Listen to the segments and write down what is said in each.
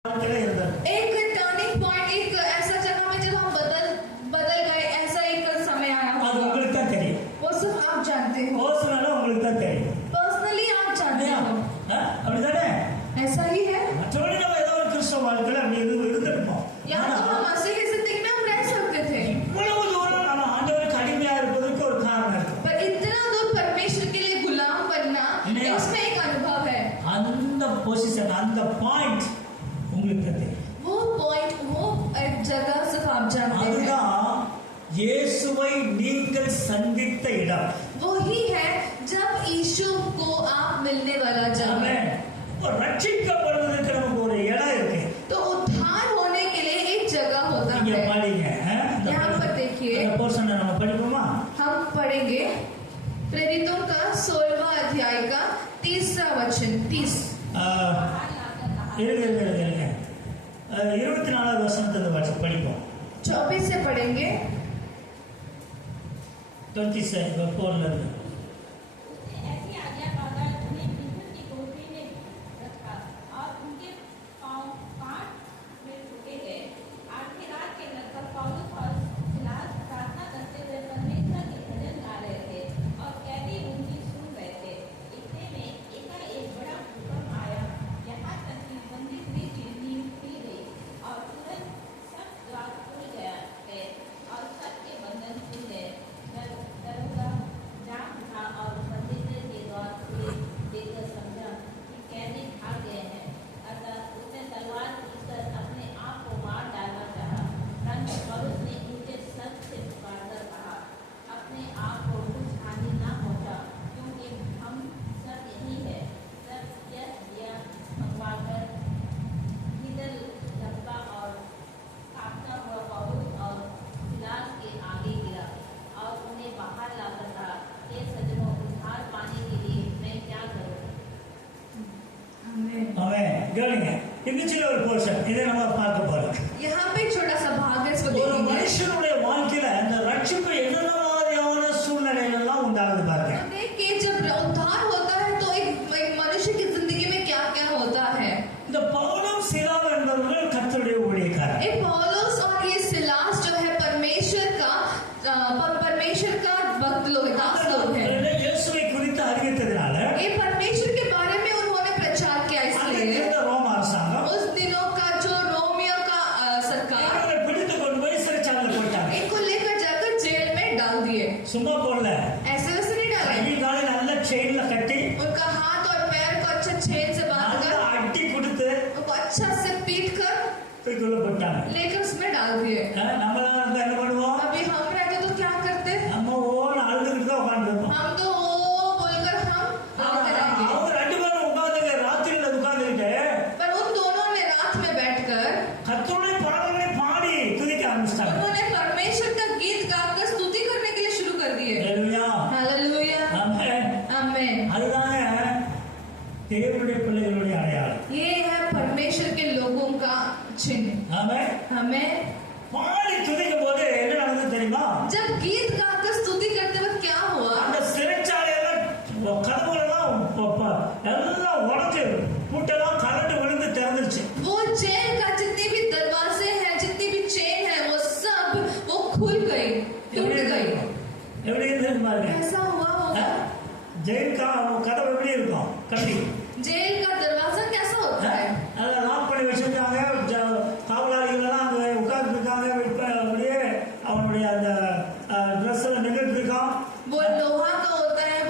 एक turning point, एक ऐसा जगह में जब हम बदल गए, ऐसा एक समय आया वो सिर्फ आप जानते हो, पर्सनली आप जानते हो, ऐसा ही है। यहाँ तो हम मसीह की जिंदगी में हम रह सकते थे, पर इतना दूर परमेश्वर के लिए गुलाम बनना, इसमें एक अनुभव है। वो पॉइंट, वो जगह सिर्फ आप जानते हैं। இயேசுவை நீங்கள் சந்தித்த இடம் वही है जब यीशु को आप मिलने वाला जगह। ரட்சிக்கப்படுவதற்கு நமக்கு ஒரு இடம் இருக்கு, तो उद्धार होने के लिए एक जगह होता இங்க है। பாருங்க, यहाँ पर देखिए, இந்த போர்ஷனை நம்ம படிப்போமா? हम पढ़ेंगे प्रेरितों का 16वां अध्याय का 30वां वचन। 30 இருங்க 24வது வசனத்தை படிப்போம்। 24 से पढ़ेंगे। 24 இருந்து ஒரு போர்ஷன் இதை நம்ம பார்க்க போறோம்। यहाँ पे छोटा सा भाग है, इसको ஒரு देखेंगे। மனுஷனுடைய வாழ்க்கையில இந்த ரட்சிப்பு என்னென்ன மாதிரியான சூழ்நிலைகள் எல்லாம் உண்டாகுது பாருங்க। कि जब उद्धार होता है तो एक मनुष्य की जिंदगी में क्या क्या होता है। இந்த பவுலும் சீலாவும் என்பவர்கள் கர்த்தருடைய ஊழியக்காரர்। ये पौलुस और ये सिलास जो है परमेश्वर का भक्त लोग, दास लोग हैं। இயேசுவை குறித்து அறிவித்ததனால ये परमेश्वर के बारे में उन्होंने प्रचार किया, इसलिए ரோம அரசாங்கம் उस दिनों का जो रोमियो का सरकार பிடித்து கொண்டு போய் சிறைச்சாலையில் போட்டாங்க। इनको लेकर जाकर जेल में डाल दिए। சும்மா போடல, ऐसे वैसे नहीं डाले, கை காலை நல்ல செயின்ல கட்டி उनका हाथ और पैर को अच्छा चेन से बांधकर அடி கொடுத்து उनको अच्छा से पीट कर தூக்கில போட்டாங்க। लेकर उसमें डाल दिए। நம்மளா இருந்தா என்ன பண்ணுவோம்? अभी हम रहते तो क्या करते? நம்ம ஓன் அழுதுகிட்டு தான் உட்கார்ந்துருப்போம்। हम तो ओ बोलकर हम रहेंगे, அவங்க ரெண்டு பேரும் உட்கார்ந்து ராத்திரியில உட்கார்ந்துகிட்டு पर उन दोनों ने रात में बैठकर கர்த்தருடைய பாடல்களை பாடி துதிக்க ஆரம்பிச்சிட்டாங்க। उन्होंने परमेश्वर का गीत गाकर स्तुति करने के लिए शुरू कर दिए। ஹalleluya, हालेलुया, ஆமென், आमेन। அதுதான் தேவனுடைய பிள்ளைகளுடைய அடையாளம்। ये है परमेश्वर के लोगों का चिन्ह। ஆமென்। हमें பாடி துதிக்கும் போது என்ன நடந்தது தெரியுமா? जब गीत गाकर स्तुति करते वक्त क्या हुआ? அந்த சிறைச்சாலையில கதவுகளெல்லாம் எல்லாம் உடைஞ்சு பூட்டெல்லாம் கரண்ட் விழுந்து திறந்துருச்சு। वो जेल का जितने भी दरवाजे हैं, जितनी भी चेन है, वो सब वो खुल गई, टूट गई। எப்படி இருந்து பாருங்க, ऐसा हुआ होगा। ஜெயில் கதவு எப்படி இருக்கும்? கட்டி जेल का दरवाजा कैसा होता है? அதை லாக் பண்ணி வச்சிருக்காங்க। காவலாளிகள் எல்லாம் அங்க உட்கார்ந்து இருக்காங்க, அப்படியே அவனுடைய அந்த ட்ரெஸ் நின்றுட்டு இருக்கான்। वो लोहा का होता है,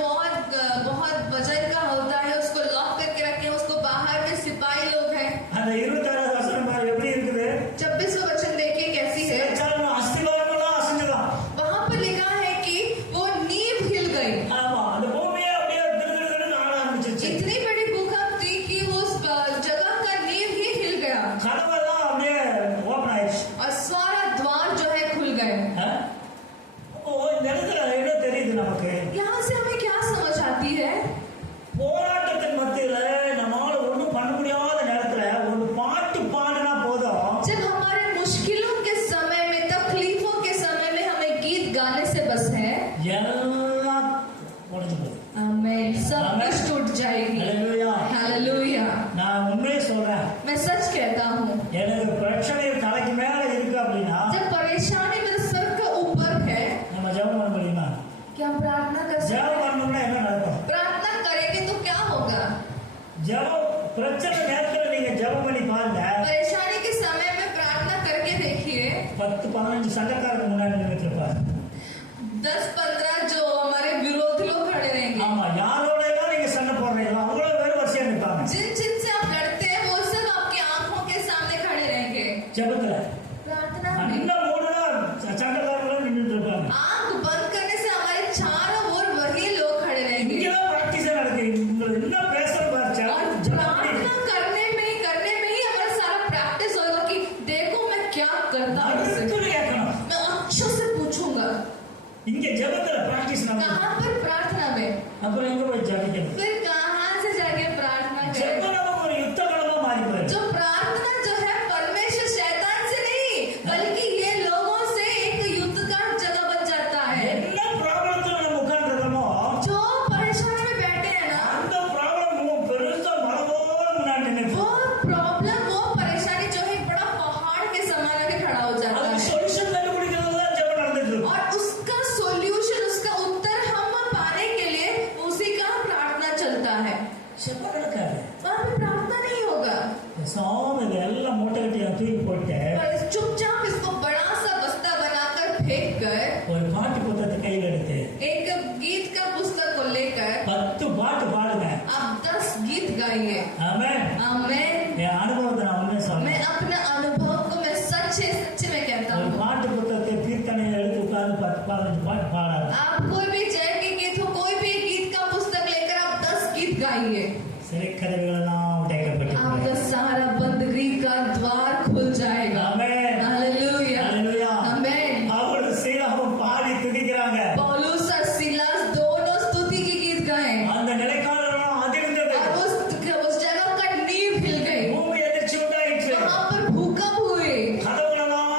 बहुत वजन का होता है, उसको लॉक करके रखे हैं, उसको बाहर में सिपाही लोग हैं। அந்த 26வது வசனம் எப்படி இருக்குது? 26वां वचन देखिए कैसी है। சிறைச்சாலையில அஸ்திவாரமெல்லாம் அசைஞ்சுதான்। वहां पर लिखा है कि वो नींव हिल गई। ஆமா, அந்த பூமியே அப்படியே திடுதிடுன்னு ஆட ஆரம்பிச்சிருச்சு। इतनी बड़ी भूकंप थी कि उस जगह का नींव ही हिल गया கதவெல்லாம் அப்படியே ஓபன் ஆயிடுச்சு। और सारा द्वार जो है खुल गए। இந்த இடத்துல என்ன தெரியுது நமக்கு? यहाँ से हमें क्या समझ आती है? போராட்டத்தின் மத்தியில நம்மால ஒண்ணும் பண்ண முடியாத நேரத்துல ஒரு பாட்டு பாடினா போதும், जब हमारे मुश्किलों के समय में, तकलीफों के समय में हमें गीत गाने से बस है, எல்லாம் உடைஞ்சு போகுது। आमेन, सब कुछ टूट जाएगी। हालेलुया। हालेलुया। நான் உண்மையை சொல்றேன், मैं सच कहता हूँ, எனக்கு பிரச்சனை தலைக்கு மேல இருக்கு அப்படின்னா जब परेशानी मेरे सर के ऊपर है, நம்ம ஜெபம் பண்ண முடியுமா? क्या हम प्रार्थना कर सकते ஜெபம் हैं? பண்ணணும்னா என்ன நடக்கும்? प्रार्थना करेंगे तो क्या होगा? ஜெபம் பிரச்சனை நேரத்துல நீங்க ஜெபம் பண்ணி பாருங்க. परेशानी के समय में प्रार्थना करके देखिए, 10-15 சண்டைக்காரங்க முன்னாடி நின்னுட்டு இருப்பாரு. 10-15 जो हमारे विरोधी लोग खड़े रहेंगे, ஆமா, யாரோட எல்லாம் நீங்க சண்டை போடுறீங்களோ அவங்கள வேறு வரிசையா நிற்பாங்க जिन जिन से आप लड़ते हैं वो सब आपकी आंखों के सामने खड़े रहेंगे। ஜெபத்துல. प्रार्थना में அந்த மூணுனா சண்டைக்காரங்களும் நின்னுட்டு இருப்பாங்க. आंख बंद करने से हमारे चारों ओर वही लोग खड़े रहेंगे। இங்கதான் பிராக்டிஸ் நடக்குது. உங்களுக்கு என்ன பேசுறது பாருங்க. और प्रार्थना करने में ही हमारा सारा प्रैक्टिस होगा कि देखो मैं क्या करता हूँ। அடுத்து கேட்கணும். मैं अक्षर से पूछूंगा। இங்க ஜெபத்துல பிராக்டிஸ் நடக்குது. कहाँ पर प्रार्थना में, அப்புறம் எங்க போய் ஜெபிக்கணும்? फिर कहाँ से जाके प्रार्थना करें? ஜெபம் நமக்கு ஒரு யுத்த களமா மாறி போயிடுது. जो प्रार्थना जो है परमेश्वर शैतान से नहीं बल्कि ये लोगों से एक युद्ध का जगह बन जाता है। என்ன ப்ராப்ளத்துல நம்ம உட்கார்ந்துருக்கோமோ जो परेशानी में बैठे हैं ना, அந்த ப்ராப்ளம் பெருசா மரபோடு முன்னாடி நின்று वो प्रॉब्लम वो परेशानी जो है बड़ा पहाड़ के समान आके खड़ा हो जाता அது है। சொல்யூஷன் கண்டுபிடிக்கிறது தான் ஜெபம் நடந்துட்டு இருக்கு. और उसका सॉल्यूशन, उसका उत्तर हम पाने के लिए उसी का प्रार्थना चलता है। ஜெபம் நடக்காது. वहाँ पे प्रार्थना नहीं होगा। சாமி இதெல்லாம் மூட்டை கட்டி தூக்கி போட்டு पर चुपचाप इसको बड़ा सा बस्ता बनाकर फेंक कर ஒரு பாட்டு புத்தகத்தை கையில் எடுத்து एक गीत का पुस्तक को लेकर 10 பாட்டு பாடுங்க. आप 10 गीत गाइए। ஆமென். आमेन। என் அனுபவத்தை நான் உண்மையை मैं சொல்றேன். अपने अनुभव को मैं सच्चे में कहता ஒரு हूँ। பாட்டு புத்தகத்தை கீர்த்தனையை எடுத்து உட்கார்ந்து 10-15 பாட்டு பாடாது. आप कोई भी जय के गीत हो, कोई भी गीत का पुस्तक लेकर आप 10 गीत गाइए। சிறைக்கதவுகளெல்லாம் உடைக்கப்பட்டு आपका सारा बंदगी का द्वार खुल जाएगा। ஆமென். हालेलुया। அல்லேலூயா. आमेन। அவரு சீலாவும் பாடி துதிக்கிறாங்க. पौलुस और सिलास दोनों स्तुति के गीत गाए அந்த நிலைக்காலெல்லாம் அதிர்ந்தது. और उस जगह का नींव हिल गई। பூமி எதிர்ச்சி உண்டாயிற்று. वहां पर भूकंप हुए கதவுகளெல்லாம்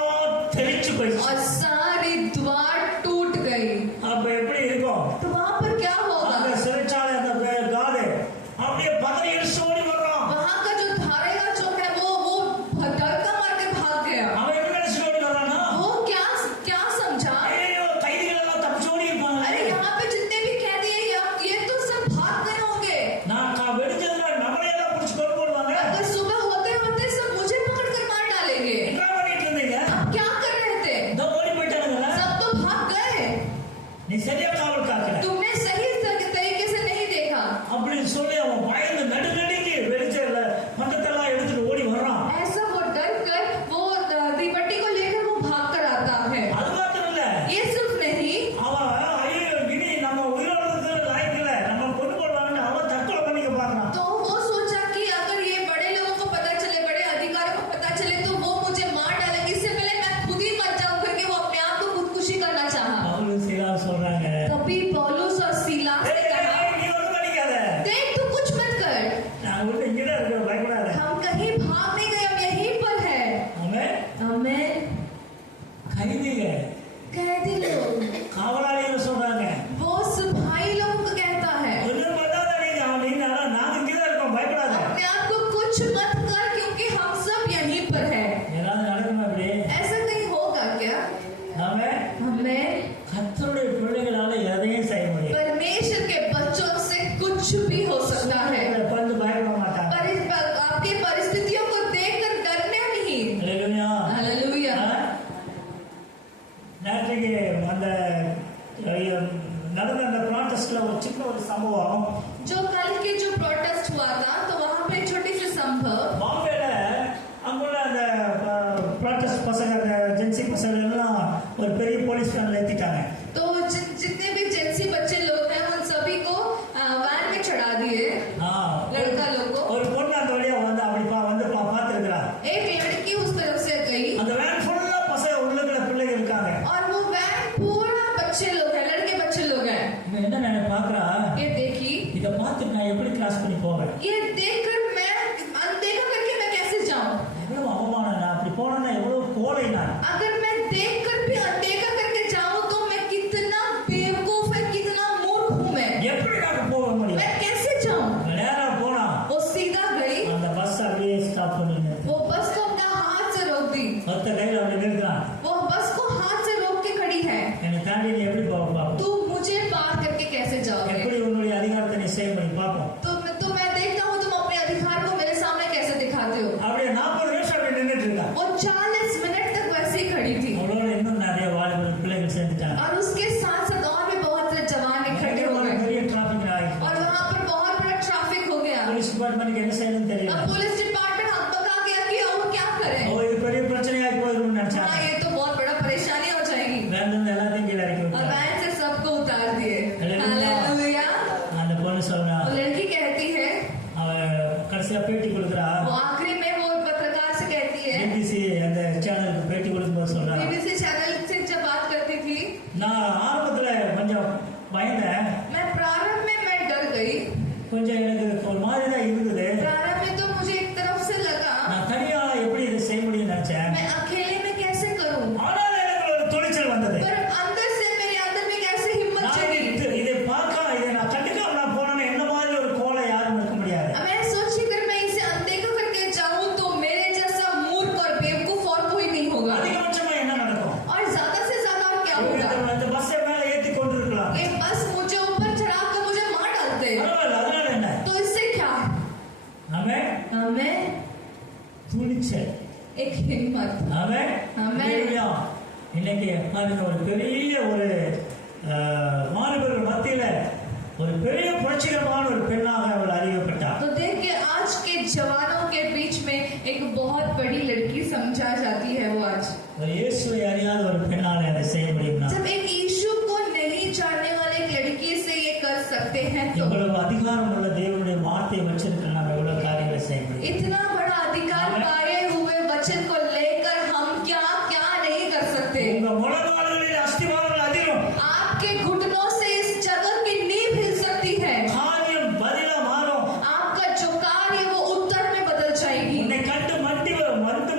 தெரிச்சு போயிடுச்சு. और सारी द्वार टूट गई। அப்ப எப்படி இருக்கும்? तो वहां पर क्या होगा? அந்த சிறைச்சாலை அந்த காடு அப்படியே பதறி இடிச்சு ஓடி வர்றான். वहां का जो धारेगा चौक है वो डर का मार के भाग गया। அவன் என்ன நினைச்சு ஓடி வர்றானா? वो क्या समझा? ஐயோ, கைதிகள் எல்லாம் தப்பிச்சு ஓடி இருப்பாங்க. अरे यहाँ पे जितने भी कैदी हैं ये तो सब भाग गए होंगे। நான் வெடிச்சதுல நம்மளை எல்லாம் பிடிச்சு கொண்டு போடுவாங்க. अगर सुबह होते होते सब मुझे पकड़ कर मार डालेंगे। என்ன பண்ணிட்டு இருந்தீங்க? आप क्या कर रहे थे? இந்த ஓடி போயிட்டானுங்களா? सब तो भाग गए। நீ சரியா காவல் காக்கல. तुमने सही तरीके से नहीं देखा। அப்படின்னு சொல்லி அவன் பயந்து நடுநடுங்கி வெளிச்சல மந்தத்தெல்லாம் எடுத்துட்டு ஓடி வர்றான். ऐसा वो डर कर वो दीपट्टी को लेकर वो भाग कर आता है। அது மாத்திரம் இல்ல, ये सिर्फ नहीं, அவன் ஐயோ இனி நம்ம உயிரோடு லாய்க்கு இல்ல, நம்ம கொண்டு போடுவாங்கன்னு அவன் தற்கொலை பண்ணிக்க பாக்குறான். तो वो सोचा कि अगर ये बड़े लोगों को पता चले, बड़े अधिकारियों को पता चले तो वो मुझे मार डालेंगे, इससे पहले मैं खुद ही मर जाऊं करके वो अपने आप को खुदकुशी करना चाहा। அவரு சீலா சொல்றாங்க, तभी पौलुस और सीलास ने कहा, நீ ஒண்ணும் பண்ணிக்காத, देख तू कुछ मत कर, நான் உள்ள இங்கதான் இருக்கிற, பயப்படாத. हम कहीं भाग नहीं गए, हम यहीं पर है। ஆமென். आमेन। கைதிகள் कैदी लोग, காவலாளிகள் சொல்றாங்க, वो सिपाही लोगों को कहता है, ஒண்ணும் பண்ணாத நீங்க, நீங்க நாங்க இங்கதான் இருக்கோம், பயப்படாத. अपने आप को कुछ मत कर क्योंकि हम सब यहीं पर है। ஏதாவது நடக்குமா அப்படி? ऐसा कहीं होगा क्या? ஆமென். हमें கர்த்தருடைய பிள்ளைகளால எதையும் செய்ய முடியும். परमेश्वर के बच्चों से कुछ भी हो सकता है। வந்து பயப்பட மாட்டாங்க. आपकी परिस्थितियों को देखकर डरने नहीं। அல்லேலூயா. हालेलुया। நேற்றுக்கு அந்த நடந்த அந்த ப்ராட்டஸ்ட்ல ஒரு சின்ன ஒரு சம்பவம். जो कल के जो प्रोटेस्ट हुआ था तो वहाँ पे छोटी सी संभव பாம்பேல அங்குள்ள அந்த ப்ராட்டஸ்ட் பசங்க, அந்த ஜென்சி பசங்க எல்லாம் ஒரு பெரிய போலீஸ் வேன்ல ஏத்திட்டாங்க. तो जितने भी जेंसी बच्चे लोग हैं उन सभी को वैन में चढ़ा दिए। लड़का लोग को ஒரு பொண்ணு அந்த வழியா வந்து அப்படி வந்து பார்த்திருக்கிறா. एक लड़की उस तरफ से गई அந்த வேன் ஃபுல்லா பசங்க உள்ளுக்குள்ள பிள்ளைங்க இருக்காங்க. और वो वैन पूरा बच्चे लोग हैं, लड़के बच्चे लोग हैं। இவன் என்ன நினை பாக்குறா, ये देखी, இத பார்த்து நான் எப்படி கிராஸ் பண்ணி போவேன்? ये देखकर मैं अनदेखा करके मैं कैसे जाऊं? எவ்வளவு அவமானம், நான் அப்படி போனேன்னா எவ்வளவு கோழை நான். अगर मैं देखकर भी अनदेखा करके जाऊं तो मैं कितना बेवकूफ है, कितना मूर्ख हूं मैं। எப்படி நான் போக முடியும்? मैं कैसे जाऊं? நேரா போனா वो सीधा गई, அந்த பஸ் அப்படியே ஸ்டாப் பண்ணிடுது. वो बस को अपना நீ எப்படி போவா? तुम मुझे पार करके कैसे जाओगे? எப்படி உன்னுடைய அதிகாரத்தை நீ செய்ய முடியும் பாப்போம். तो मैं देखता हूँ तुम अपने अधिकार को मेरे सामने कैसे दिखाते हो. அப்படியே 40 நிமிஷம் அப்படி நின்னுட்டு இருக்கா. वो 40 मिनट तक वैसे ही खड़ी थी. அவளோட இன்னும் நிறைய வாலிபர் பிள்ளைகள் சேர்ந்துட்டாங்க. और उसके साथ साथ और भी बहुत से जवान इकट्ठे हो गए. பெரிய டிராபிக் ஆகி. और वहाँ पर बहुत बड़ा ट्रैफिक हो गया. पुलिस डिपार्टमेंट என்ன செய்யணும்னு தெரியல. अब पुलिस डिपार्टमेंट हकबका गया कि वो क्या करे. वो ये பெரிய பிரச்சனையாகி போயிடும்னு நினைச்சாங்க. हाँ ये तो बहुत बड़ा परेशानी हो जाएगी. வேண்டாம் எல்லாத்தையும் கீழ இறக்கி और விட்டாங்க. वैन से सबको उतार दिए. हालेलुया. हालेलुया. அந்த பொண்ணு சொல்றா. वो लड़की कहती है. அவ கடைசியா பேட்டி கொடுக்குறா. वो आखिरी में वो पत्रकार से कहती है. BBC அந்த சேனலுக்கு பேட்டி கொடுக்கும்போது சொல்றா. BBC चैनल से जब बात करती थी. நான் ஆரம்பத்துல கொஞ்சம் பயந்தேன். मैं प्रारंभ में मैं डर गई. கொஞ்சம் எனக்கு ஒரு மாதிரி தான் இருந்தது. प्रारंभ में तो मुझे एक तरफ से लगा. நான் தனியா எப்படி இதை செய்ய முடியும்னு நினைச்சேன். मैं अकेले में कैसे करूं. ஆனால் எனக்கு ஒரு துணிச்சல் வந்தது. पर अंदर से मेरे अंदर में कैसे हिम्मत நான் जगी. இதை பார்க்க இதை நான் கண்டுக்காம நான் போனேன்னா என்ன மாதிரி ஒரு கோலை யாரும் இருக்க முடியாது. मैं सोची अगर मैं इसे अनदेखा करके जाऊं तो मेरे जैसा मूर्ख और बेवकूफ और कोई नहीं होगा. அதிகபட்சமா என்ன நடக்கும்? और ज्यादा से ज्यादा और क्या होगा. இந்த பஸ்ஸை மேல ஏத்தி கொண்டு இருக்கலாம். ये बस मुझे ऊपर चढ़ा कर मुझे मार डालते. பரவாயில்ல அதனால என்ன? तो इससे क्या. ஆமென். हमें துணிச்சல். एक हिम्मत. ஆமென். ஆமென். ஹalleluya. இன்னைக்கு பாருங்க ஒரு பெரிய ஒரு மாணவர்கள் மத்தியில ஒரு பெரிய புரட்சிகரமான ஒரு பெண்ணாக அவள் அறியப்பட்டார். तो देखिए आज के जवानों के बीच में एक बहुत बड़ी लड़की समझा जाती है वो आज. ஒரு இயேசுவை அறியாத ஒரு பெண்ணால அதை செய்ய முடியும்னா जब एक यीशु को नहीं जानने वाले एक लड़की से ये कर सकते हैं तो இவ்வளவு அதிகாரம் உள்ள தேவனுடைய வார்த்தையை வச்சிருக்கிற நாம் எவ்வளவு காரியங்களை செய்ய முடியும். इतना बड़ा अधिकार पाए हुए वचन को लेकर हम क्या क्या नहीं कर सकते. உங்க முழங்கால்களில் அஸ்திவாரங்கள் அதிரும். आपके घुटनों से इस जगह की नींव हिल सकती है. காரியம் பதிலா மாறும். आपका जो कार्य वो उत्तर में बदल जाएगी. உன்னை கண்டு வந்து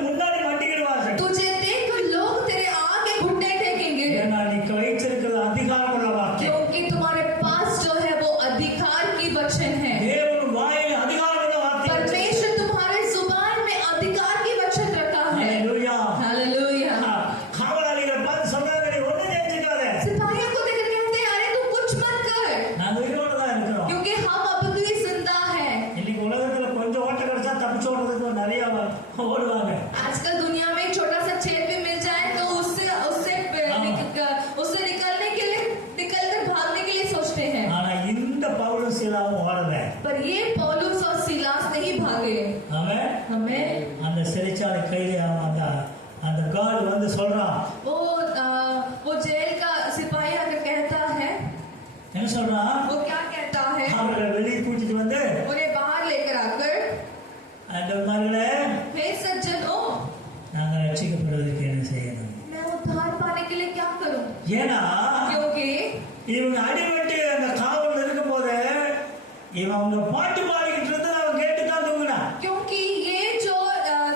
முன்னாடி மண்டிடுவார்கள். तुझे देख लोग तेरे आगे घुटने टेकेंगे. ஏன்னா நீ வைத்திருக்கிற அதிகாரம் உள்ள வாக்கியம். क्योंकि तुम्हारे पास जो है वो अधिकार की वचन है. தேவன் வாயில் அதிகாரம் உள்ள வாக்கியம். परमेश्वर तुम्हारे जुबान में अधिकार की वचन रखा है. ஹalleluya. हालेलुया. காவலாளிகள் பார்த்து சொல்றாங்க நீ ஒண்ணு நினைச்சுக்காத. सिपाहियों को देखकर कहते हैं अरे तू कुछ मत कर. நாங்க உயிரோட தான் இருக்கிறோம். क्योंकि हम अब भी जिंदा हैं. இன்னைக்கு உலகத்துல கொஞ்சம் ஓட்ட கிடைச்சா தப்பிச்சு ஓடுறதுக்கு நிறைய ஓடுவாங்க. आजकल दुनिया में एक छोटा सा छेद भी मिल जाए तो उससे निकलने के लिए निकलकर भागने के लिए सोचते हैं. ஆனா இந்த பவுலும் சீலாவும் ஓடல. पर ये पौलुस और सीलास नहीं भागे. அவன் हमें அந்த சிறைச்சாலை கைதி அந்த கார்டு வந்து சொல்றான். वो जेल का सिपाही आकर कहता है. என்ன சொல்றான்? वो क्या कहता है. அவங்களை வெளியே கூட்டிட்டு வந்து उन्हें बाहर लेकर आकर அந்த மகளே हे सज्जनों நாங்க ரட்சிக்கப்படுவதற்கு என்ன செய்யணும்? मैं उद्धार पाने के लिए क्या करूं. ஏன்னா क्योंकि இவங்க அடிபட்டு அந்த காவல் இருக்கும் போது இவன் அவங்க பாட்டு பாடிக்கிட்டு இருந்து அவன் கேட்டு தான் தூங்கினான். क्योंकि ये जो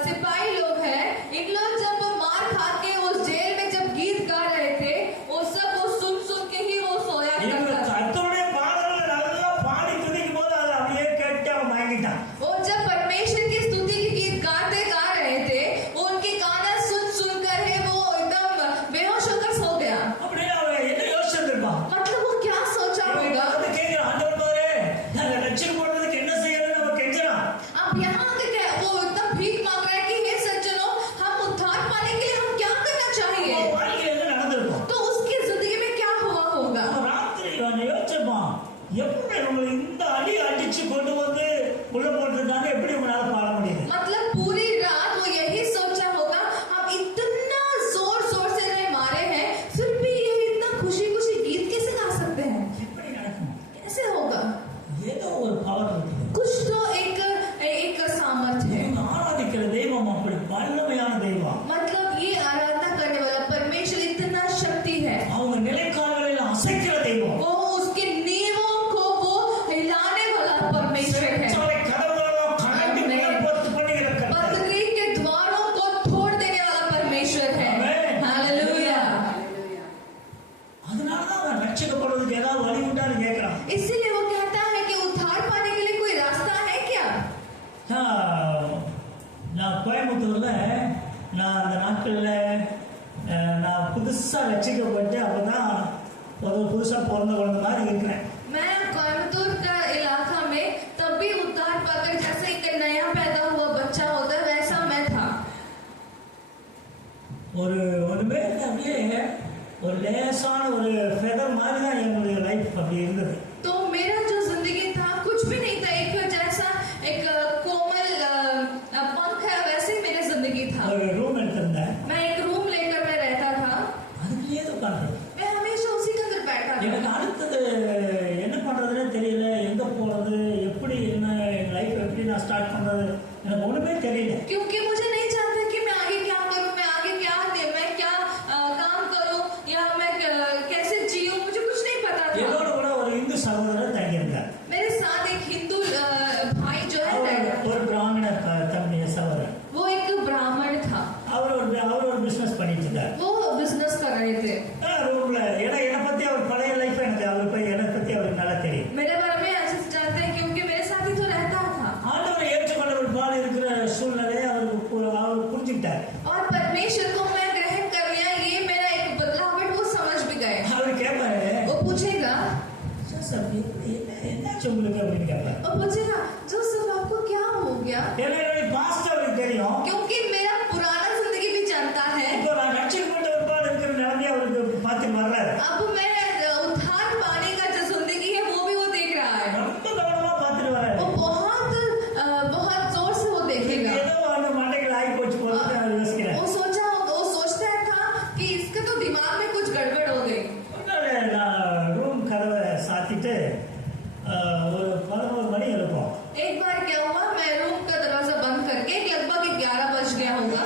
सिपाही लोग हैं इन लोग जब मार खा के उस जेल में जब गीत गा रहे थे वो सब वो सुन के ही वो सोया இவங்க करता था. கர்த்தருடைய பாடல்கள் நல்லா பாடி துதிக்கும் போது அதை அப்படியே கேட்டு அவன் மயங்கிட்டான். वो जब परमेश्वर की स्तुति के गीत गाते गा रहे थे वो उनके गाना सुन कर है वो एकदम बेहोश होकर सो गया. அப்படியே அவன் என்ன யோசிச்சிருப்பான்? मतलब वो क्या सोचा होगा. வந்து கேட்கிறான் ஆண்டவர் பாரு நாங்க ரட்சிக்கப்படுவதற்கு என்ன செய்யணும்னு அவன் கெஞ்சறான். अब यहाँ आके क्या वो एकदम भीख मांग रहा है कि हे सज्जनों हम उद्धार पाने के लिए हम क्या करना चाहिए. அவன் வாழ்க்கையில என்ன நடந்திருக்கும்? तो उसकी जिंदगी में क्या हुआ होगा. அவன் ராத்திரி அவன் யோசிச்சிருப்பான் எப்படி உங்களை இந்த அடி அடிச்சு கொண்டு வந்து உள்ள போட்டிருக்காங்க எப்படி உங்களால பாட முடியுது? मतलब पूरी रात वो यही सोचा होगा हम इतना जोर जोर से इन्हें मारे हैं फिर भी ये इतना खुशी खुशी गीत कैसे गा सकते हैं. எப்படி நடக்கும்? कैसे होगा. ஏதோ ஒரு பவர் இருக்குது. कुछ तो एक सामर्थ्य है. இவங்க ஆராதிக்கிற தெய்வம் அப்படி வல்லமையான தெய்வம். मतलब ये आराधना करने वाला परमेश्वर इतना शक्ति है. அவங்க நிலைக்கால்களில் அசைக்கிற தெய்வம். वो उसके नींवों को वो हिलाने वाला परमेश्वर है. சிறைச்சாலை கதவுகளெல்லாம் கழட்டி பத்து பண்ணுகிற கர்த்தர். बंदगी के द्वारों को तोड़ देने वाला परमेश्वर है. आमेन. हालेलुया. அதனாலதான் அவன் ரட்சிக்கப்படுவதற்கு ஏதாவது வழி உண்டான்னு கேட்கிறான். इसीलिए वो कहता है कि उद्धार पाने के लिए कोई रास्ता है क्या. நான் கோயம்புத்தூர்ல நான் அந்த நாட்கள்ல நான் புதுசா ரட்சிக்கப்பட்டு அப்பதான் புதுசா பிறந்த குழந்தை மாதிரி இருக்கிறேன். मैं कोयम्बतूर का इलाका में तब भी उद्धार पाकर जैसे एक नया पैदा हुआ बच्चा होता है वैसा मैं था. ஒரு ஒண்ணுமே அப்படியே ஒரு லேசான ஒரு ஃபெதர் மாதிரி தான் என்னுடைய லைஃப் அப்படி இருந்தது. तो मेरा जो जिंदगी था कुछ भी नहीं था, एक जैसा एक कोमल पंख है वैसे ही मेरी जिंदगी था. ஒரு ரூம் எடுத்திருந்தேன். मैं एक रूम लेकर मैं रहता था. அதுக்குள்ளேயே உட்கார்ந்து मैं हमेशा उसी के अंदर बैठा था. எனக்கு அடுத்தது என்ன பண்றதுன்னு தெரியல, எங்க போறது, எப்படி என்ன லைஃப் எப்படி நான் ஸ்டார்ட் பண்றது எனக்கு ஒண்ணுமே தெரியல. क्योंकि मुझे नहीं जानता कि मैं आगे क्या करूं, मैं आगे क्या काम करूं या मैं कैसे जीऊं, मुझे कुछ नहीं पता था. என்னோட கூட ஒரு இந்து சகோதரர் தங்கியிருந்தார். मेरे साथ एक हिंदू भाई जो है ஒரு பிராமண தன்னுடைய சகோதரர். वो एक ब्राह्मण था. அவர் ஒரு பிசினஸ் பண்ணிட்டு இருந்தார். वो बिजनेस कर रहे थे. ரூம்ல என்னை பத்தி அவர் பழைய லைஃப் என்னை பத்தி அவருக்கு நல்லா தெரியும். मेरे बारे में अच्छे से जानते हैं क्योंकि मेरे साथ ही तो रहता था. ஆண்டவரை ஏற்றுக்கொண்ட ஒரு பால் இருக்கிற சூழ்நிலையை அவர் புரிஞ்சுக்கிட்டார். और परमेश्वर को मैं ग्रहण कर लिया, ये मेरा एक बदलावट वो समझ भी गए. அவர் கேட்பாரு, वो पूछेगा என்னாச்சு உங்களுக்கு அப்படின்னு கேட்பாரு. और पूछेगा जोसेफ आपको क्या हो गया, என்னுடைய பாஸ்ட் அவருக்கு தெரியும். क्योंकि मेरा पुराना जिंदगी भी जानता है. இப்போ நான் ரட்சிக்கப்பட்ட ஒரு பால் இருக்கிற நிலைமையை அவருக்கு பார்த்து வர்றாரு. अब मैं उद्धार पाने का जो जिंदगी है वो भी वो देख रहा है. ரொம்ப கவனமா பார்த்துட்டு வர்றாரு. वो बहुत जोर से वो देखेगा. ஏதோ அந்த மண்டைகள் ஆகி போச்சு போல யோசிக்கிறேன். वो सोचता था कि इसके तो दिमाग में कुछ गड़बड़ हो गई. நான் ரூம் கதவை சாத்திட்டு ஒரு 11 மணி இருக்கும். एक बार क्या हुआ, मैं रूम का दरवाजा बंद करके लगभग 11 बज गया होगा.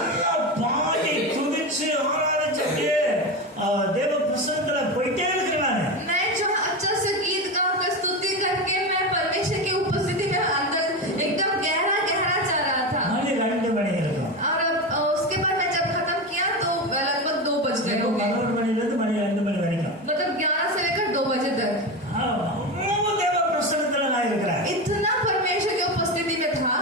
பாடி துதிச்சு ஆராதிச்சு தேவ பிரசன்னத்துல போயிட்டே இருக்கிறாங்க. मैं जो अच्छा से गीत गाकर स्तुति करके मैं परमेश्वर की उपस्थिति में अंदर एकदम गहरा जा रहा था. மணி 2 மணி இருக்கும். और उसके बाद मैं जब खत्म किया तो लगभग 2 बज गए होंगे. 11 மணிலேருந்து மணி 2 மணி வரைக்கும், मतलब 11 से लेकर 2 बजे तक ரொம்ப தேவ பிரசன்னத்துல நான் இருக்கிறேன். इतना परमेश्वर की उपस्थिति में था.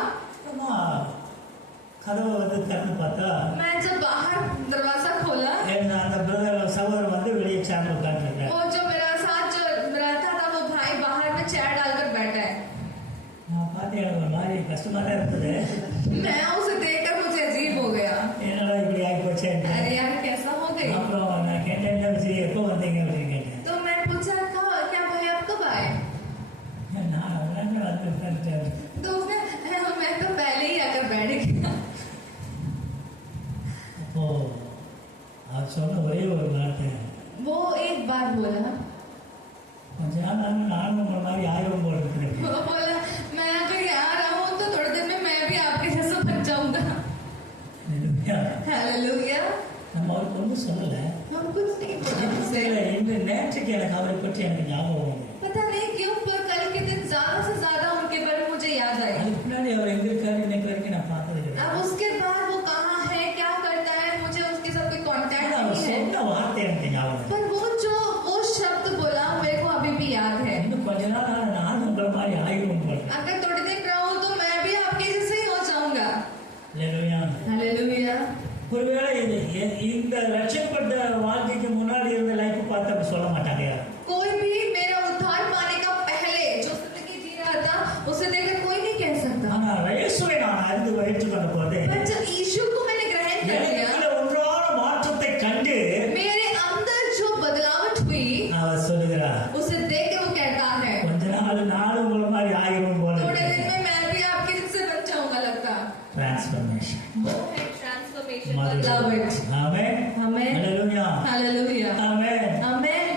கதவை திறந்து பார்த்தா मैं जब बाहर दरवाजा खोला, அந்த பிரதர் சகோதரர் வந்து வெளியே சேர்ந்து உட்கார்ந்துருக்காரு. वो जो मेरा साथ जो रहता था वो भाई बाहर में चेयर डालकर बैठा है. நான் பார்த்து எனக்கு ஒரு மாதிரி கஷ்டமா தான் இருந்தது. मैं उसे देखकर मुझे अजीब हो गया. என்னடா இப்படி ஆகி போச்சு. अरे यार कैसा हो गई. அப்புறம் நான் கேட்டேன், எப்போ வந்தீங்க அப்படின்னு கேட்டேன். तो मैं पूछा क्या भाई आप कब आए. நான் வந்து உட்காந்துட்டேன். तो उसने मैं तो पहले ही आकर बैठ गया. அப்போ அவர் சொன்ன ஒரே ஒரு வார்த்தை, वो एक बार बोला, கொஞ்ச நாள் நானும் உங்களை மாதிரி ஆயிரம் போல இருக்கிறேன். वो बोला मैं अगर आ रहा हूँ तो थोड़ी देर में मैं भी आपके जैसा बन जाऊंगा. हालेलुया. நம்ம அவருக்கு ஒன்றும் சொல்லலை. हम कुछ नहीं बोला उससे. இந்த நேற்றுக்கு எனக்கு அவரை பற்றி எனக்கு ஞாபகம் வந்து, पता नहीं क्यों पर कल के दिन ज्यादा से ज्यादा उनके बारे में मुझे याद आया. அதுக்கு முன்னாடி அவர் எங்க இருக்காரு இன்னைக்கு வரைக்கும் நான் பார்த்தது கிடையாது. अब उसके बाद वो कहाँ है, क्या करता है, मुझे उसके साथ कोई कांटेक्ट அவர் नहीं है. சொன்ன வார்த்தை எனக்கு ஞாபகம். पर वो शब्द बोला मेरे को अभी भी याद है. இன்னும் கொஞ்ச நாள் நான் உங்களை மாதிரி ஆயிரம் போல. अगर थोड़ी दिन रहूं तो मैं भी आपके जैसे ही हो जाऊंगा. அல்லேலூயா. हालेलुया. ஒருவேளை இந்த ரட்சிக்கப்பட்ட வாழ்க்கைக்கு முன்னாடி இருந்த லைஃப் பார்த்து அப்படி சொல்ல மாட்டாங்க. कोई भी मेरा उद्धार पाने का पहले जो जिंदगी जी रहा था उसे देखकर कोई नहीं कह सकता. ஆனா இயேசுவை நான் அறிந்து ஏற்றுக்கொண்ட போது पर जब यीशु को मैंने ग्रहण कर लिया, எனக்குள்ள ஒன்றான மாற்றத்தை கண்டு मेरे अंदर जो बदलावट हुई அவர் சொல்லுகிறார், उसे देखकर वो कहता है கொஞ்ச நாள் உங்களை மாதிரி ஆயிரம் போல. थोड़े दिन में मैं भी आपके जैसे बन जाऊंगा. लगता ट्रांसफॉर्मेशन, वो है ट्रांसफॉर्मेशन, बदलावट. आमेन. आमेन. हालेलुया. हालेलुया. आमेन. आमेन.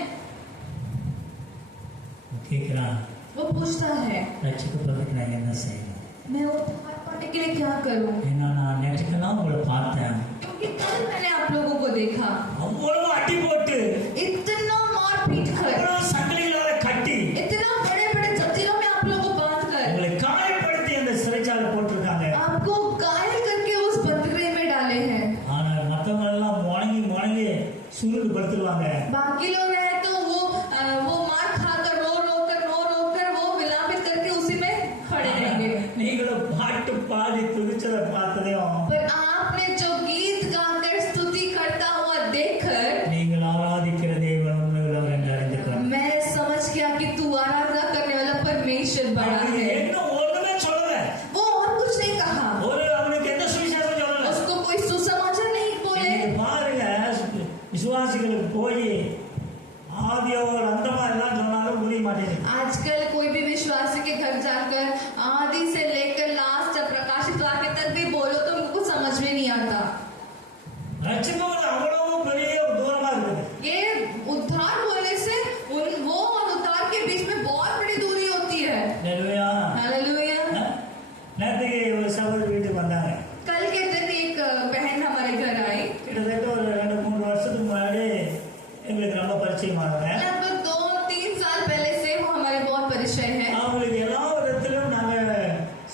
கேக்குறான், वो पूछता है ரட்சிக்கப்படுறதுக்கு நான் என்ன செய்யணும். मैं उद्धार पाने के लिए क्या करूं, ஏன்னா நான் நேற்றுக்கெல்லாம் உங்களை பார்த்தேன், क्योंकि कल मैंने आप लोगों को देखा அவ்வளவு அடி போட்டு इतना मार पीट कर, அவ்வளவு சங்கிலிகளால கட்டி इतना बड़े बड़े जंजीरों में आप लोगों को बांध कर உங்களை காயப்படுத்தி அந்த சிறைச்சாலை போட்டிருக்காங்க. आपको घायल करके उस बंदगृह में डाले हैं. ஆனா மத்தவங்க எல்லாம் முணங்கி சுருண்டு படுத்துருவாங்க. बाकी लोग हैं तो वो मार खाकर रो कर वो विलापित करके उसी में खड़े रहेंगे. நீங்களும் பாட்டு பாடி துதிச்சதை பார்த்ததையும் पर आपने जो गीत गाकर स्तुति करता हुआ देखकर நீங்கள் ஆராதிக்கிற தேவன் உண்மையுள்ளவர் என்று அறிந்து விசுவாசிகளுக்கு போய் ஆதியோட அந்தமா எல்லாம் சொன்னாலும் புரிய மாட்டேங்குது. आजकल कोई भी विश्वासी के घर जाकर आदि से लेकर लास्ट तक प्रकाशित वाक्य तक भी बोलो तो उनको समझ में नहीं आता. ரட்சிப்பது அவ்வளவு பெரிய தூரமா இருக்குது. ये उद्धार होने से वो और उद्धार के बीच में बहुत बड़ी दूरी होती है. Hallelujah hallelujah. நேற்றுக்கு ஒரு சகோதரி வீட்டுக்கு வந்தாங்க. कल के दिन एक बहन हमारे घर आई. கிட்டத்தட்ட ஒரு 2-3 வருஷத்துக்கு முன்னாடி எங்களுக்கு ரொம்ப பரிச்சயமானவங்க. लगभग 2-3 साल पहले से वो हमारे बहुत परिचय है. அவங்களுக்கு எல்லா விதத்திலும் நாங்க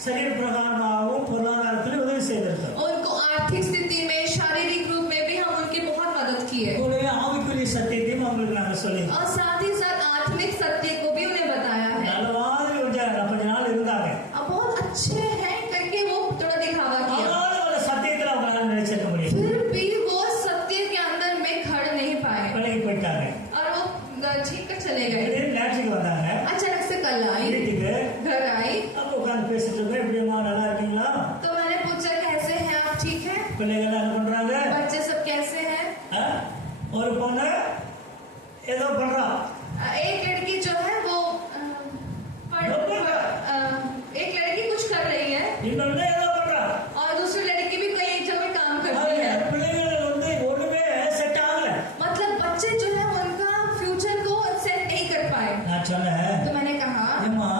சரீர பிரகாரமாகவும் பொருளாதாரத்திலும் உதவி செய்திருக்கோம். उनको आर्थिक स्थिति में शारीरिक रूप में भी हम उनकी बहुत मदद की है. கூடவே ஆவிக்குரிய சத்தியத்தையும் அவங்களுக்கு நாங்க சொல்லி और साथ ही साथ आत्मिक सत्य को भी उन्हें बताया है. நல்ல மாதிரி கொஞ்ச நாள் இருந்தாங்க. अब बहुत अच्छे हैं करके वो थोड़ा दिखावा किया. ஆனாலும் அந்த சத்தியத்தில் அவங்களால நினைச்சிருக்க முடியும். फिर भी वो सत्य के अंदर में खड़ नहीं पाए பழகி போயிட்டாங்க. और वो छीन कर चले गए. நேற்றுக்கு வந்தாங்க. अचानक से कल आई, வீட்டுக்கு घर आई. அப்போ உட்காந்து பேசிட்டு இருக்கோம். எப்படிமா நல்லா இருக்கீங்களா? तो मैंने पूछा कैसे हैं आप, ठीक है? பிள்ளைகள் என்ன பண்றாங்க? बच्चे सब कैसे हैं? ஒரு பொண்ணு ஏதோ பண்றா. एक लड़की जो है वो एक लड़की कुछ कर रही है இன்னொன்னு ஏதோ பண்றா. और दूसरी लड़की भी कोई एक जगह काम करती है. பிள்ளைகள் வந்து ஒண்ணுமே செட் ஆகல. मतलब बच्चे जो है उनका फ्यूचर को सेट नहीं कर पाए. நான் சொன்னேன், तो मैंने कहा ஏம்மா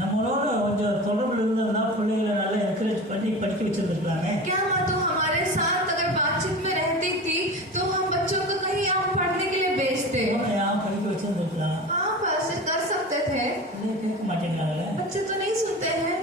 நம்மளோட கொஞ்சம் தொடர்பு இருந்ததுன்னா பிள்ளைகளை நல்லா என்கரேஜ் பண்ணி படிக்க வச்சிருந்துருக்கலாமே. क्या मत तो हमारे साथ अगर बातचीत में रहती थी तो हम बच्चों को कहीं हम पढ़ने के लिए भेजते. படிக்க வச்சிருந்துருக்கலாம். हाँ बस कर सकते थे. கேட்க மாட்டேங்கிறாங்களே. बच्चे तो नहीं सुनते हैं.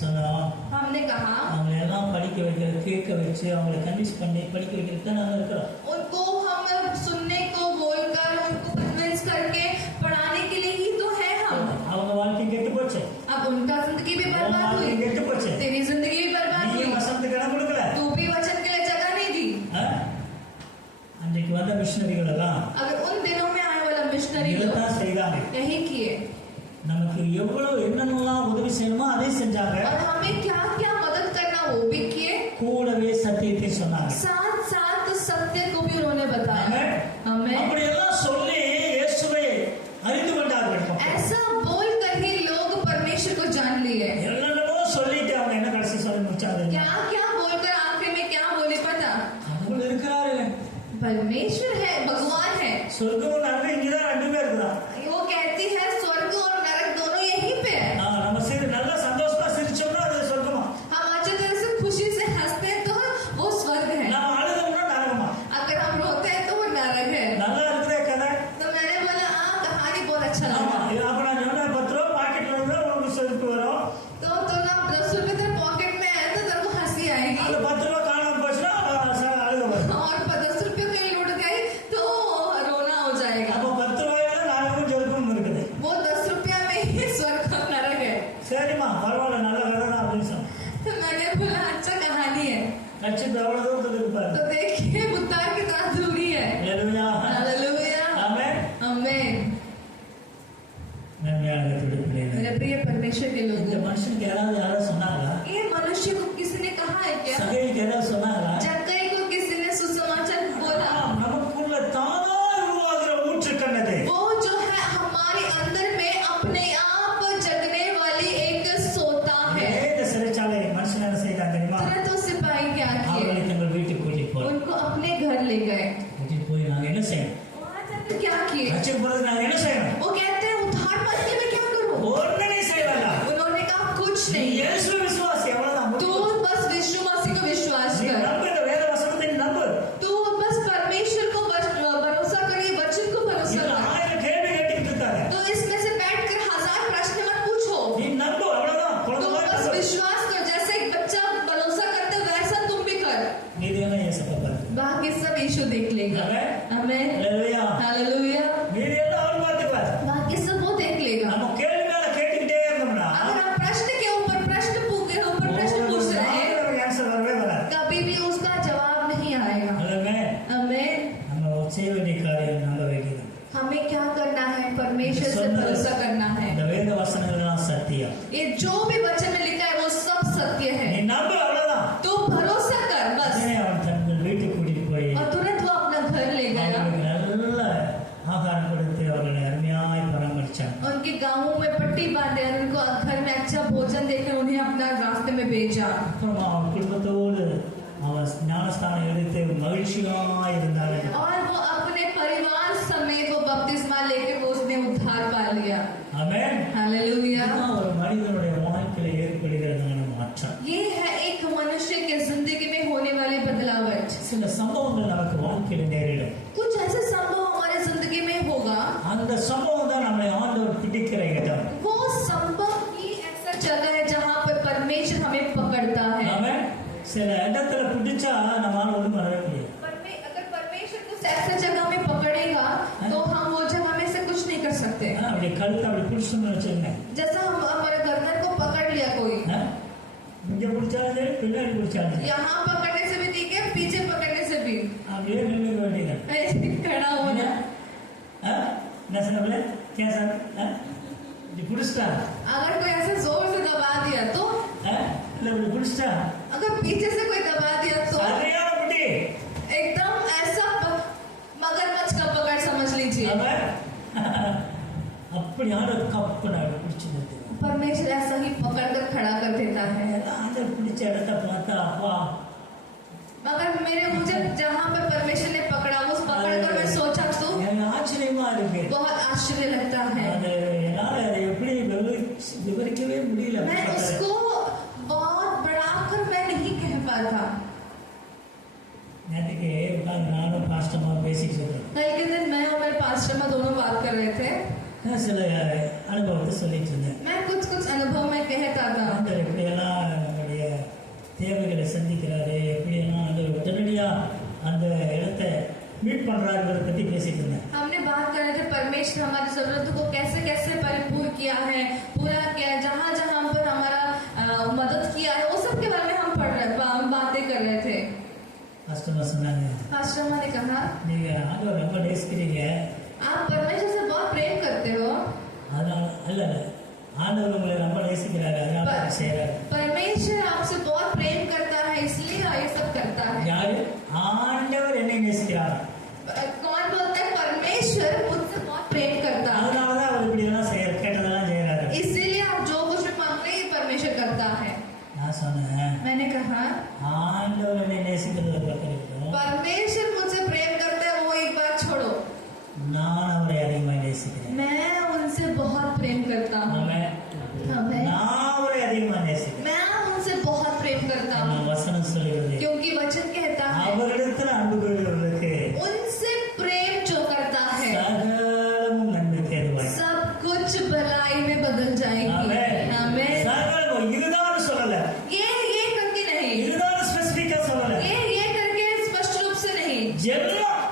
சொன்னோம், हमने कहा அவங்களை எல்லாம் படிக்க வைக்கிறது, கேட்க வச்சு அவங்களை கன்வின்ஸ் பண்ணி படிக்க வைக்கிறது தான் நாங்கள் இருக்கிறோம். उनको हम सुनने को बोलकर उनको कन्विंस करके पढ़ाने के लिए ही तो है हम. அவங்க வாழ்க்கை கெட்டு போச்சு. अब उनका जिंदगी भी बर्बाद हुई, கெட்டு போச்சு. तेरी जिंदगी भी बर्बाद நீ हुई. வசனத்துக்கு இடம் கொடுக்கல. तू भी वचन के लिए जगह नहीं दी. அன்றைக்கு வந்த மிஷனரிகள் எல்லாம் अगर उन दिनों में आने वाला मिशनरी இதைத்தான் செய்தாங்க. यही किए நமக்கு எவ்வளவு என்னென்னலாம் உதவி செய்யணுமோ அதை செஞ்சாங்க. और हमें क्या क्या मदद करना वो भी किए. கூடவே சத்தியத்தை சொன்னாங்க. साथ साथ सत्य को भी उन्होंने बताया. हमें அப்படி எல்லாம் சொல்லி இயேசுவை அறிந்து கொண்டார்கள். ऐसा बोल कर ही लोग परमेश्वर को जान लिए. என்னென்னமோ சொல்லிட்டு அவங்க என்ன கடைசி சொல்லி முடிச்சாங்க. क्या क्या बोलकर आखिर में क्या बोले पता? அவங்க இருக்கிறாரு, परमेश्वर है, भगवान है. சொர்க்கமும் நரகம் இங்கதான் ரெண்டுமே இருக்குதான். वो कहती है स्वर्ग और नरक दोनों यहीं पे है. நம்ம சரி நல்லா சந்தோஷமா சிரிச்சோம்னா அது சொர்க்கமா, हम अच्छे तरह से खुशी से हंसते हैं तो वो स्वर्ग है. நம்ம அழுதோம்னா நரகமா. अगर हम रोते हैं तो वो नरक है. நல்லா இருக்கிற கதை. तो मैंने बोला कहानी बहुत अच्छा ஆமா, लगा. அப்ப நான் சொன்னேன் 10 ரூபா பாக்கெட்ல இருந்தா உங்களுக்கு செருப்பு வரும். तो ना 10 रुपए तेरे पॉकेट में आए तो तेरे को हंसी आएगी. அந்த 10 ரூபா காணாம போச்சுன்னா அழுக வரும். और 10 रुपए कहीं लुट गए तो रोना हो जाएगा. அப்ப 10 ரூபாயில நரகமும் செருப்பும் இருக்குது. वो 10 रुपया में ही स्वर्ग और नरक है. சரிம்மா பரவாயில்ல, நல்ல கதை தான் அப்படின்னு சொன்னேன். तो मैंने बोला अच्छा कहानी है. கட்சிப்பு எவ்வளவு தூரத்துக்கு இருப்பாரு. तो देखिए उद्धार कितना दूरी है. ஹalleluya. हालेलुया. ஆமென். आमीन. நன்மையான பிள்ளைகளே, मेरे प्रिय परमेश्वर के இந்த लोगों, மனுஷனுக்கு யாராவது சொன்னாங்களா? ये मनुष्य को किसी ने कहा है क्या? சகைக்கு ஏதாவது சொன்னாங்களா? जक्कई को किसी ने सुसमाचार बोला? நமக்குள்ள தானா உருவாகிற ஊற்றுக்கண்ணது. वो जो है हमारे अंदर में अपने आप जगने वाली एक सोता है. இந்த சிறைச்சாலை மனுஷன் என்ன செய்தான் தெரியுமா? तुरंत वो सिपाही क्या அவர்களை किए? தங்கள் வீட்டுக்கு கூட்டிட்டு போய் उनको अपने घर ले गए. கூட்டிட்டு போய் நாங்க என்ன செய்யணும்? वहां जाकर क्या किए? ரட்சிக்க போறது நாங்க என்ன செய்யணும்? वो कहते हैं उद्धार पाने में क्या करूं? ஒண்ணுமே செய்ய வேண்டாம். उन्होंने कहा कुछ नहीं. இயேசு விசுவாசி, அவ்வளவுதான். तू बस विश्व मसीह को विश्वास நீ कर. நம்பு, இந்த வேத வசனத்தை நீ நம்பு. तू बस परमेश्वर को भरोसा कर, ये वचन को भरोसा இதுல कर. 1000 கேள்வி கேட்டுக்கிட்டு இருக்காங்க. तो इसमें से बैठकर 1000 प्रश्न मत पूछो. நீ நம்பு, அவ்வளவுதான். तू குழந்தை बस மாதிரி विश्वास कर. जैसे एक बच्चा भरोसा करता है वैसा तुम भी कर. மீதியான இயேசுவை பாரு. बाकी सब यीशु देख लेगा. आमीन. ஹalleluya. हालेलुया. மீதியெல்லாம் அவர் பார்த்துப்பார். बाकी सब वो देख लेगा. நம்ம கேள்வி மேல கேட்டுக்கிட்டே இருந்தோம்னா अगर आप प्रश्न के ऊपर प्रश्न पूछ रहे हैं, நமக்கு ஆன்சர் வரவே வராது. कभी भी उसका जवाब नहीं आएगा. ஆமென். आमीन. நம்ம செய்ய வேண்டிய காரியம் நம்ப வேண்டியது. हमें क्या करना है? परमेश्वर से भरोसा करना है. இந்த வேத வசனங்கள் எல்லாம் சத்தியம். ये जो भी वचन में लिखा है वो सब सत्य நீ है. நம்பு, அவ்வளவுதான். तो भरोसा कर बस. அவன் தங்கள் வீட்டுக்கு கூட்டிட்டு போய் और तुरंत वो अपना घर ले गया. அப்புறமா அவன் குடும்பத்தோடு அவன் ஞானஸ்தானம் எடுத்து மகிழ்ச்சியா இருந்தாங்க. और वो अपने परिवार समेत वो बपतिस्मा लेके वो उसने उद्धार पा लिया। ஆமென். हालेलुया। ஒரு மனிதனுடைய வாழ்க்கையில ஏற்படுகிறதான மாற்றம். ये है एक मनुष्य के जिंदगी में होने वाली बदलावट। சில சம்பவங்கள் நமக்கு வாழ்க்கையில நேரிடும். कुछ ऐसे संभव हमारे जिंदगी में होगा। அந்த சம்பவம் தான் நம்மை ஆண்டவர் பிடிக்கிற இடம். वो संभव ही ऐसा जगह है जहाँ पर परमेश्वर हमें पकड़ता है। ஆமென். சில இடத்துல பிடிச்சா நம்மால ஒண்ணும் பண்ணவே முடியாது. अगर परमेश्वर को ऐसा जगह में पकड़ेगा तो हम वो जगह में से कुछ नहीं कर सकते। அப்படி கழுத்தை அப்படி பிடிச்சோம்னு வச்சுக்கோங்க. जैसा हम हमारे गर्दन को पकड़ लिया कोई, இங்க பிடிச்சாலும் சரி பின்னாடி பிடிச்சாலும் சரி, यहाँ पकड़ने से भी ठीक है, पीछे पकड़ने से भी அப்படியே நின்று வேண்டியது. ऐसे खड़ा होना। என்ன சொன்ன கேசன் இப்படி பிடிச்சிட்டா, अगर कोई ऐसे जोर से दबा दिया तो, இல்ல இப்படி பிடிச்சிட்டா अगर पीछे से कोई दबा दिया तो சரியான முடி एकदम ऐसा मगरमच्छ का पकड़ समझ लीजिए। அப்படியான கப்பு நான் பிடிச்சிருந்தது. परमेश्वर ऐसा ही पकड़ कर खड़ा कर देता है। அந்த பிடிச்ச இடத்த பார்த்தா அப்பா, मगर मुझे जहाँ पे परमेश्वर ने पकड़ा उस पकड़ कर मैं सोचा तो எனக்கு ஆச்சரியமா இருக்கு. बहुत आश्चर्य लगता है। அது என்னால அதை எப்படி விவரிக்கவே முடியல. मैं उसको बहुत बढ़ाकर मैं नहीं कह पाता। நேற்றுக்கு உட்காந்து நானும் பாஸ்டமா பேசிட்டு இருக்கேன். कल के दिन मैं और मेरे पास्टर में दोनों बात कर रहे थे। நான் சில அனுபவத்தை சொல்லிட்டு இருந்தேன். मैं कुछ अनुभव में कहता था। ஆண்டவர் எப்படியெல்லாம் நம்மளுடைய தேவைகளை சந்திக்கிறாரு, எப்படியெல்லாம் அந்த உடனடியா அந்த இடத்தை மீட் பண்றாருன்றத பத்தி பேசிட்டு இருந்தேன். हमने बात कर रहे थे परमेश्वर हमारी जरूरतों को कैसे कैसे परिपूर्ण किया है, पूरा किया है, जहाँ जहाँ पर हमारा मदद किया है वो सब के बारे में हम बातें कर रहे थे। பாஸ்டர் சொன்னாங்க, पास्टर ने कहा நீங்க ஆண்டவர் ரொம்ப நேசிக்கிறீங்க, आप परमेश्वर से बहुत प्रेम करते हो। அதனால அல்ல ஆண்டவர் உங்களை ரொம்ப நேசிக்கிறாரு, அதனால அவர் செய்யறாரு. परमेश्वर आपसे बहुत प्रेम करता है इसलिए ये सब करता है। யாரு? ஆண்டவர் என்னை நேசிக்கிறார். कौन बोलता है? परमेश्वर मुझसे बहुत प्रेम करता है, அதனாலதான் அவர் இப்படி எல்லாம் கேட்டதெல்லாம் செய்யறாரு. इसीलिए आप जो कुछ भी मांगते हैं परमेश्वर करता है। நான் சொன்னேன், मैंने कहा ஆண்டவர் என்னை நேசிக்கிறது ஒரு பக்கம் இருக்கட்டும், परमेश्वर मुझसे प्रेम करता है वो एक बात छोड़ो, நான் அவரை அதிகமாக நேசிக்கிறேன். मैं उनसे बहुत प्रेम करता हूँ। ஆமென். आमेन। நான் அவரை அதிகமாக நேசிக்கிறேன். मैं उनसे बहुत प्रेम करता हूँ நான் வசனம் சொல்லுகிறது, क्योंकि वचन कहता है அவரிடத்தில் அன்பு கூறுகிறவர்களுக்கு उनसे प्रेम जो करता है சகலமும் நன்மைக்கு ஏதுவாய். सब कुछ भलाई में बदल जाएगी। ஆமென். आमेन। சகலமும் இதுதான் சொல்லல, ये करके नहीं, இதுதான் ஸ்பெசிபிக்கா சொல்லல, ये करके स्पष्ट रूप से नहीं, எல்லாம்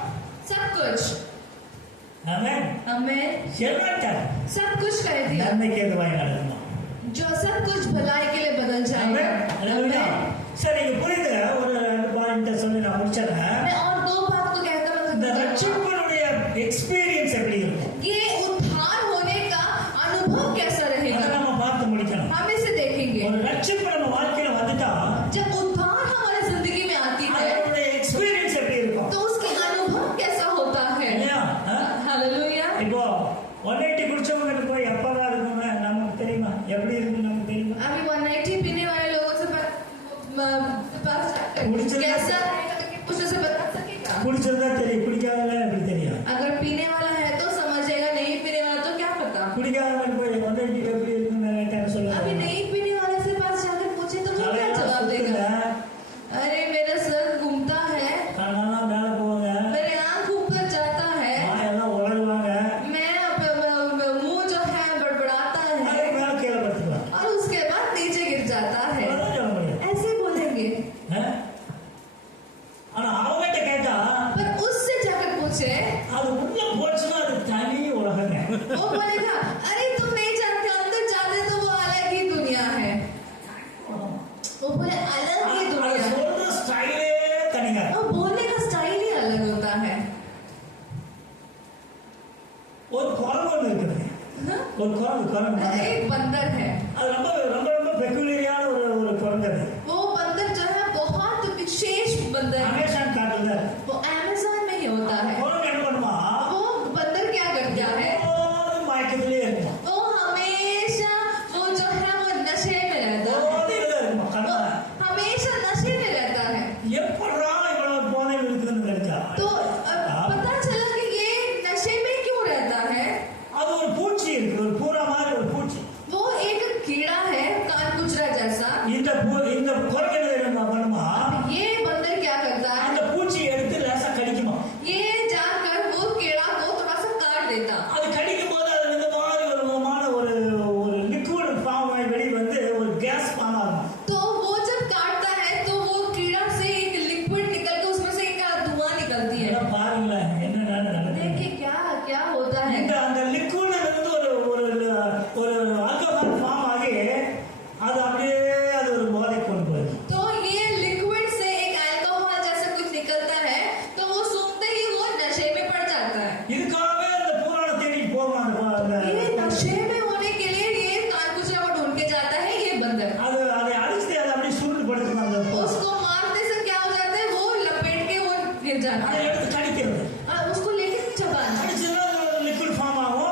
सब कुछ। ஆமென். आमेन। எல்லாம் सब कुछ कह दिया, நன்மைக்கு ஏதுவாய் நடக்குமா? जो सब कुछ भलाई के लिए बदल जाएगा। அல்லேலூயா. சரி, இங்க புரியுது. ஒரு பாயிண்ட் சொல்லி நான் முடிச்சறேன். मैं और दो बात को कहता இந்த मैं ரட்சிப்பினுடைய எக்ஸ்பீரியன்ஸ் எப்படி இருக்கும்? ये उद्धार होने का अनुभव कैसा அதை रहेगा நம்ம பார்த்து முடிக்கணும். हम इसे देखेंगे। ஒரு ரட்சிப்பு நம்ம வாழ்க்கையில வந்துட்டா जब उद्धार हमारे जिंदगी में आती है அதனுடைய எக்ஸ்பீரியன்ஸ் எப்படி இருக்கும்? तो उसके अनुभव कैसा होता है। இல்லையா? हालेलुया। இப்போ 180 குடிச்சவங்களுக்கு போய் எப்பவா இருக்குமே நமக்கு தெரியுமா? எப்படி இருக்கு நமக்கு தெரியுமா? अभी 190 पीने वाले लोगों से पास कैसा उससे से बता सकेगा? குடிச்சதா தெரியும், குடிக்காதவங்க எப்படி தெரியும்? अगर पीने वाला है तो समझेगा, नहीं पीने वाला तो क्या पता। குடிக்காதவங்க போய் 180 எப்படி இருக்குன்னு கேட்டா சொல்லுங்க. अभी नहीं पीने वाले से पास जाकर पूछे तो वो क्या जवाब देगा? अरे मेरा सर घूमता है, கண்ணெல்லாம் மேல போவாங்க, मेरे आँख ऊपर जाता है, வாயெல்லாம் உளருவாங்க, मैं मुंह जो है बड़बड़ाता है அதுக்கு மேல கீழே படுத்துக்கலாம். और उसके बाद नीचे गिर जाता है, அவ்வளவுதான் சொல்ல முடியும். ऐसे बोलेंगे। ஆனா அவங்ககிட்ட கேட்டா पर उससे जाकर पूछे அது உள்ள போச்சுன்னா அது தனி உலகங்க. वो बोलेगा अरे तुम नहीं जानते, अंदर जाते तो वो अलग ही दुनिया है। वो बोले अलग ही அது दुनिया है, சொல்ற ஸ்டைலே தனிங்க. वो बोलने का स्टाइल ही अलग होता है। ஒரு குரங்கு ஒன்று இருக்குது, हाँ? ஒரு குரங்கு एक बंदर है, அது ரொம்ப ரொம்ப ரொம்ப பெக்குலியரான ஒரு குரங்கு. அது वो बंदर जो है बहुत विशेष बंदर है, அமேசான் காட்டுல वो अमेज़न में ही होता है। குரங்கு என்ன பண்ணுமா? वो बंदर क्या करता है? எப்போதும் மயக்கத்திலே இருக்குமா, वो हमेशा वो जो है वो नशे में रहता है, போதையில இருக்குமா, वो கண்ணா हमेशा जाना அதை எடுத்து கடிக்கிறது उसको लेके चबाना கடிச்சதுன்னா லிக்விட் ஃபார்ம் ஆகும்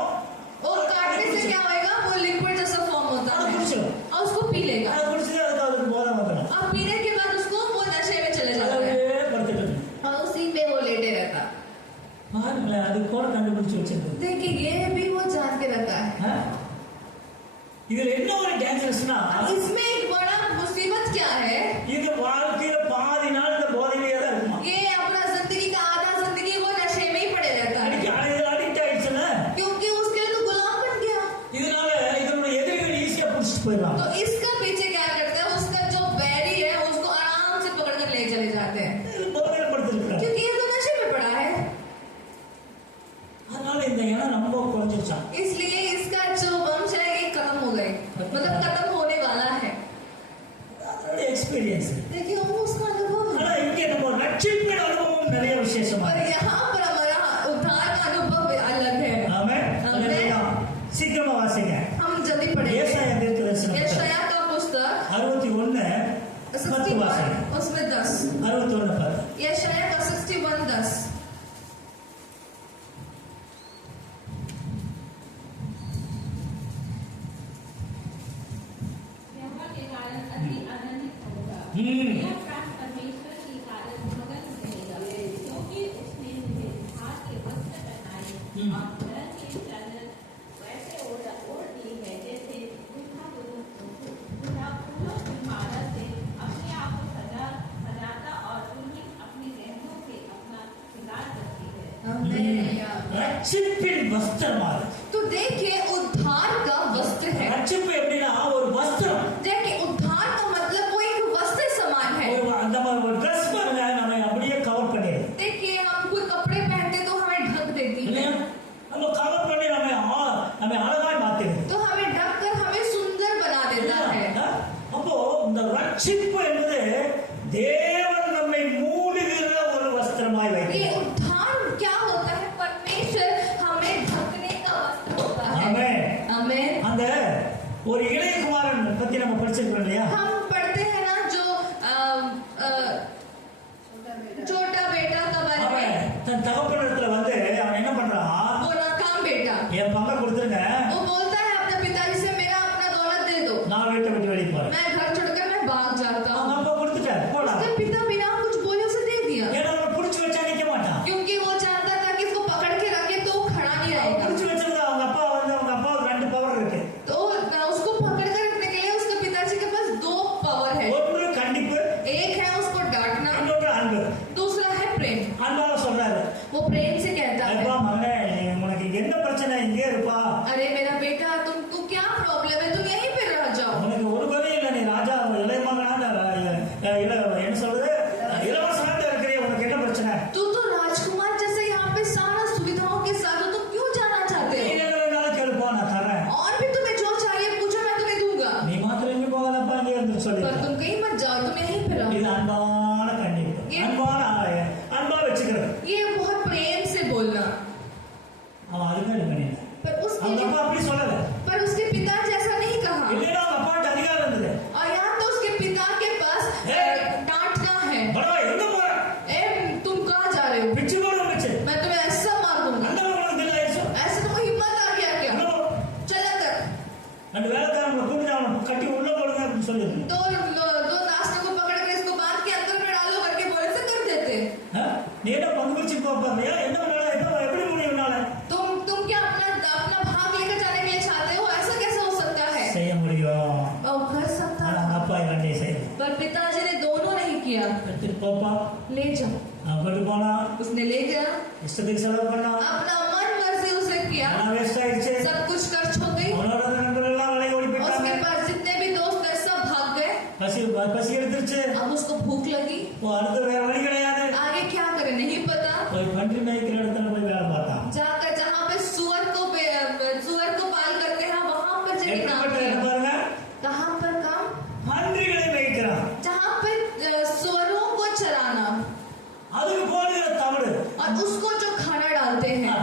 और काटने से क्या होएगा वो लिक्विड जैसा फॉर्म होता அதை है குடிச்சிடும் और उसको पी लेगा அதை குடிச்சது அதுக்கு போதை வந்துடும் और पीने के बाद उसको वो नशे में चले जाता है அதே படுத்துட்டு இருக்கு. और उसी में वो लेटे रहता பாருங்களேன் அது கூட கண்டுபிடிச்சு வச்சிருக்கு देखिए ये भी वो जान के रखा है இதுல என்ன ஒரு டேஞ்சரஸ்னா इसमें एक बड़ा मुसीबत क्या है இது வாழ்க்கையில பாதி நாள் இந்த போதையிலே தான் இருக்குமா ये अपना जिंदगी का आधा जिंदगी वो नशे में ही पड़े रहता है அடிக்க அடிக்ட் ஆயிடுச்சுன்னா क्योंकि उसके लिए तो गुलाम बन गया இதனால இதனுடைய எதிரிகள் ஈஸியா புடிச்சிட்டு போயிடலாம் तो इसका पीछे क्या करते हैं उसका जो बैरी है उसको आराम से पकड़कर ले चले जाते हैं இது போதையில படுத்திருக்காரு क्योंकि ये तो नशे में पड़ा है அதனால இந்த இனம் ரொம்ப குறைஞ்சிருச்சான் इसलिए इसका जो वंश है ये खत्म हो गए मतलब खत्म होने वाला है அதோட எக்ஸ்பீரியன்ஸ் देखिए वो उसका अनुभव है ஆனா இங்க நம்ம ரட்சிப்பின் அனுபவம் நிறைய விசேஷமா और यहाँ पर हमारा उद्धार का अनुभव अलग है ஆமென் आमेन। சீக்கிரமா வாசிங்க हम जल्दी पढ़ेंगे ஏசாயா தீர்க்கதரிசனம் यशायाह का पुस्तक 61 10 வாசிங்க 61 उसमें 10 61 10 यशायाह का 61:10 यहोवा के कारण अति आनंदित होगा। हम्म। मेरा प्राण परमेश्वर के कारण मगन रहेगा, क्योंकि उसने मुझे उद्धार के वस्त्र पहनाए और धर्म की चादर वैसे ओढ़ दी है जैसे बूढ़ा फूलों की माला से अपने आप को सजाता और दुल्हन अपने गहनों से अपना श्रृंगार करती है। ரட்சிப்பின் வஸ்திரமாக तो देखिए उद्धार का वस्त्र है ரட்சிப்பு எப்படின்னா ஒரு வஸ்திரம் देखिए उद्धार का मतलब वो एक वस्त्र समान है ஒரு அந்த மாதிரி ஒரு ட்ரெஸ் பாருங்க நம்ம அப்படியே கவர் பண்ணிடுது देखिए हम कोई कपड़े पहनते तो हमें ढक देती है இல்லையா நம்ம கவர் பண்ணி நம்ம அழகாய் மாத்திடுது तो हमें ढक कर हमें सुंदर बना देता है அப்போ இந்த ரட்சிப்பு என்பது தேவன் நம்மை மூடுகிற ஒரு வஸ்திரமாய் ये வைக்கிறார் उद्धार क्या होता है परमेश्वर हमें ढकने का वस्त्र होता है ஆமென் आमेन அந்த ஒரு இளையகுமாரன் பத்தி நம்ம படிச்சிருக்கோம் இல்லையா हम पढ़ते हैं ना जो छोटा बेटा का बारे அவன் में தன் தகப்பனிடத்துல வந்து அவன் என்ன பண்றான் वो नाकाम बेटा என் பங்கை கொடுத்துருங்க वो बोलता है अपने पिताजी से मेरा अपना दौलत दे दो நான் வீட்டை விட்டு வெளியே போறேன் मैं घर छोड़कर मैं भाग जाता அவங்க हूँ அப்பா கொடுத்துட்டாரு போடா उसके पिता बिना कुछ बोले उसे दे दिया ஏன்னா அவனை புடிச்சு வச்சா நிக்க மாட்டான் क्योंकि वो चाहता था कि इसको पकड़ के रखे तो वो खड़ा नहीं அவன் रहेगा புடிச்சு வச்சிருந்தா அவங்க அப்பா வந்து அவங்க அப்பாவுக்கு 2 பவர் இருக்கு तो उसको पकड़ कर रखने के लिए उसके पिताजी के पास 2 पावर है ஒன்று கண்டிப்பு एक है उसको डांटना இன்னொன்று अன்பு दूसरा है प्रेम அன்பாக சொல்றாரு वो प्रेम से कहता है அப்பா மகனே உனக்கு என்ன பிரச்சனை இங்கே இருப்பா अरे मेरा बेटा तुमको क्या प्रॉब्लम है तुम यहीं पे रह जाओ உனக்கு ஒரு கதையும் இல்லை நீ ராஜா இளைய மகனா என்ன சொல்றது இலவசமாக இருக்கிற உனக்கு என்ன பிரச்சனை तू तो राजकुमार जैसे यहाँ पे सारा सुविधाओं के साथ हो तुम क्यों जाना चाहते நீ हो என்ன வேணாலும் கேளுப்பா நான் தரேன் और भी तुम्हें जो चाहिए पूछो मैं तुम्हें दूंगा நீ மாத்திரம் எங்க போகாதப்பா இங்கே இருந்து சொல்லி पर तुम कहीं मत जाओ तुम यहीं पे रहो இது அன்பான கண்டிப்பு அன்பான அன்பா வச்சுக்கிறது ये बहुत प्रेम से बोलना அவன் அதுக்காக இது பண்ணிடல पर அவங்க அப்பா அப்படி சொல்லல पिता जैसा नहीं कहा இல்லைன்னா அவங்க அப்பாட்ட அதிகாரம் இருந்தது और यहाँ तो उसके पिता के पास डांटना है பரவா எங்க போற ए तुम कहाँ जा रहे हो பிச்சு போடு பிச்சு मैं तुम्हें ऐसा मार दूंगा அந்த உங்களுக்கு தில் ஆயிடுச்சு ऐसे तुमको हिम्मत आ गया क्या चल अंदर அந்த வேலைக்காரங்களை கூப்பிட்டு அவனை கட்டி உள்ள போடுங்க அப்படின்னு சொல்லிடுது दो नाश्ते को पकड़ के इसको बांध के अंदर में डालो करके बोले से कर देते நீ என்ன பங்கு வச்சு போறியா என்ன பண்ணலாம் எப்படி முடியும் என்னால तुम क्या अपना भाग लेकर जाने के लिए चाहते हो ऐसा कैसे हो सकता है செய்ய முடியும் और कर सकता ஆனா அவங்க அப்பா இரண்டே செய்யுது पर पिताजी ने दोनों नहीं किया எடுத்துட்டு போப்பா ले जाओ அவன் கொண்டு போனா उसने ले गया இஷ்டத்துக்கு செலவு பண்ணா अपना मन मर्जी उसे किया ஆனா வேஸ்ட் ஆயிடுச்சு सब कुछ खर्च हो गई அவனோட நண்பர்கள் எல்லாம் வலை ஓடி उसके போயிட்டாங்க पास जितने भी दोस्त थे सब भाग गए பசி எடுத்துருச்சு अब उसको भूख लगी அடுத்த வேற வழி கிடையாது आगे क्या करे नहीं पता போய் பன்றி மேய்க்கிற இடத்துல போய் வேலை பார்த்தான் जाकर जहाँ पे सुअर को पाल करते हैं वहां पर जाके काम எப்படிப்பட்ட किया இடம் பாருங்க कहाँ पर काम பன்றிகளை மேய்க்கிறான் जहाँ पे सुअरों को चराना அதுக்கு போடுகிற தவிடு और उसको जो खाना डालते हैं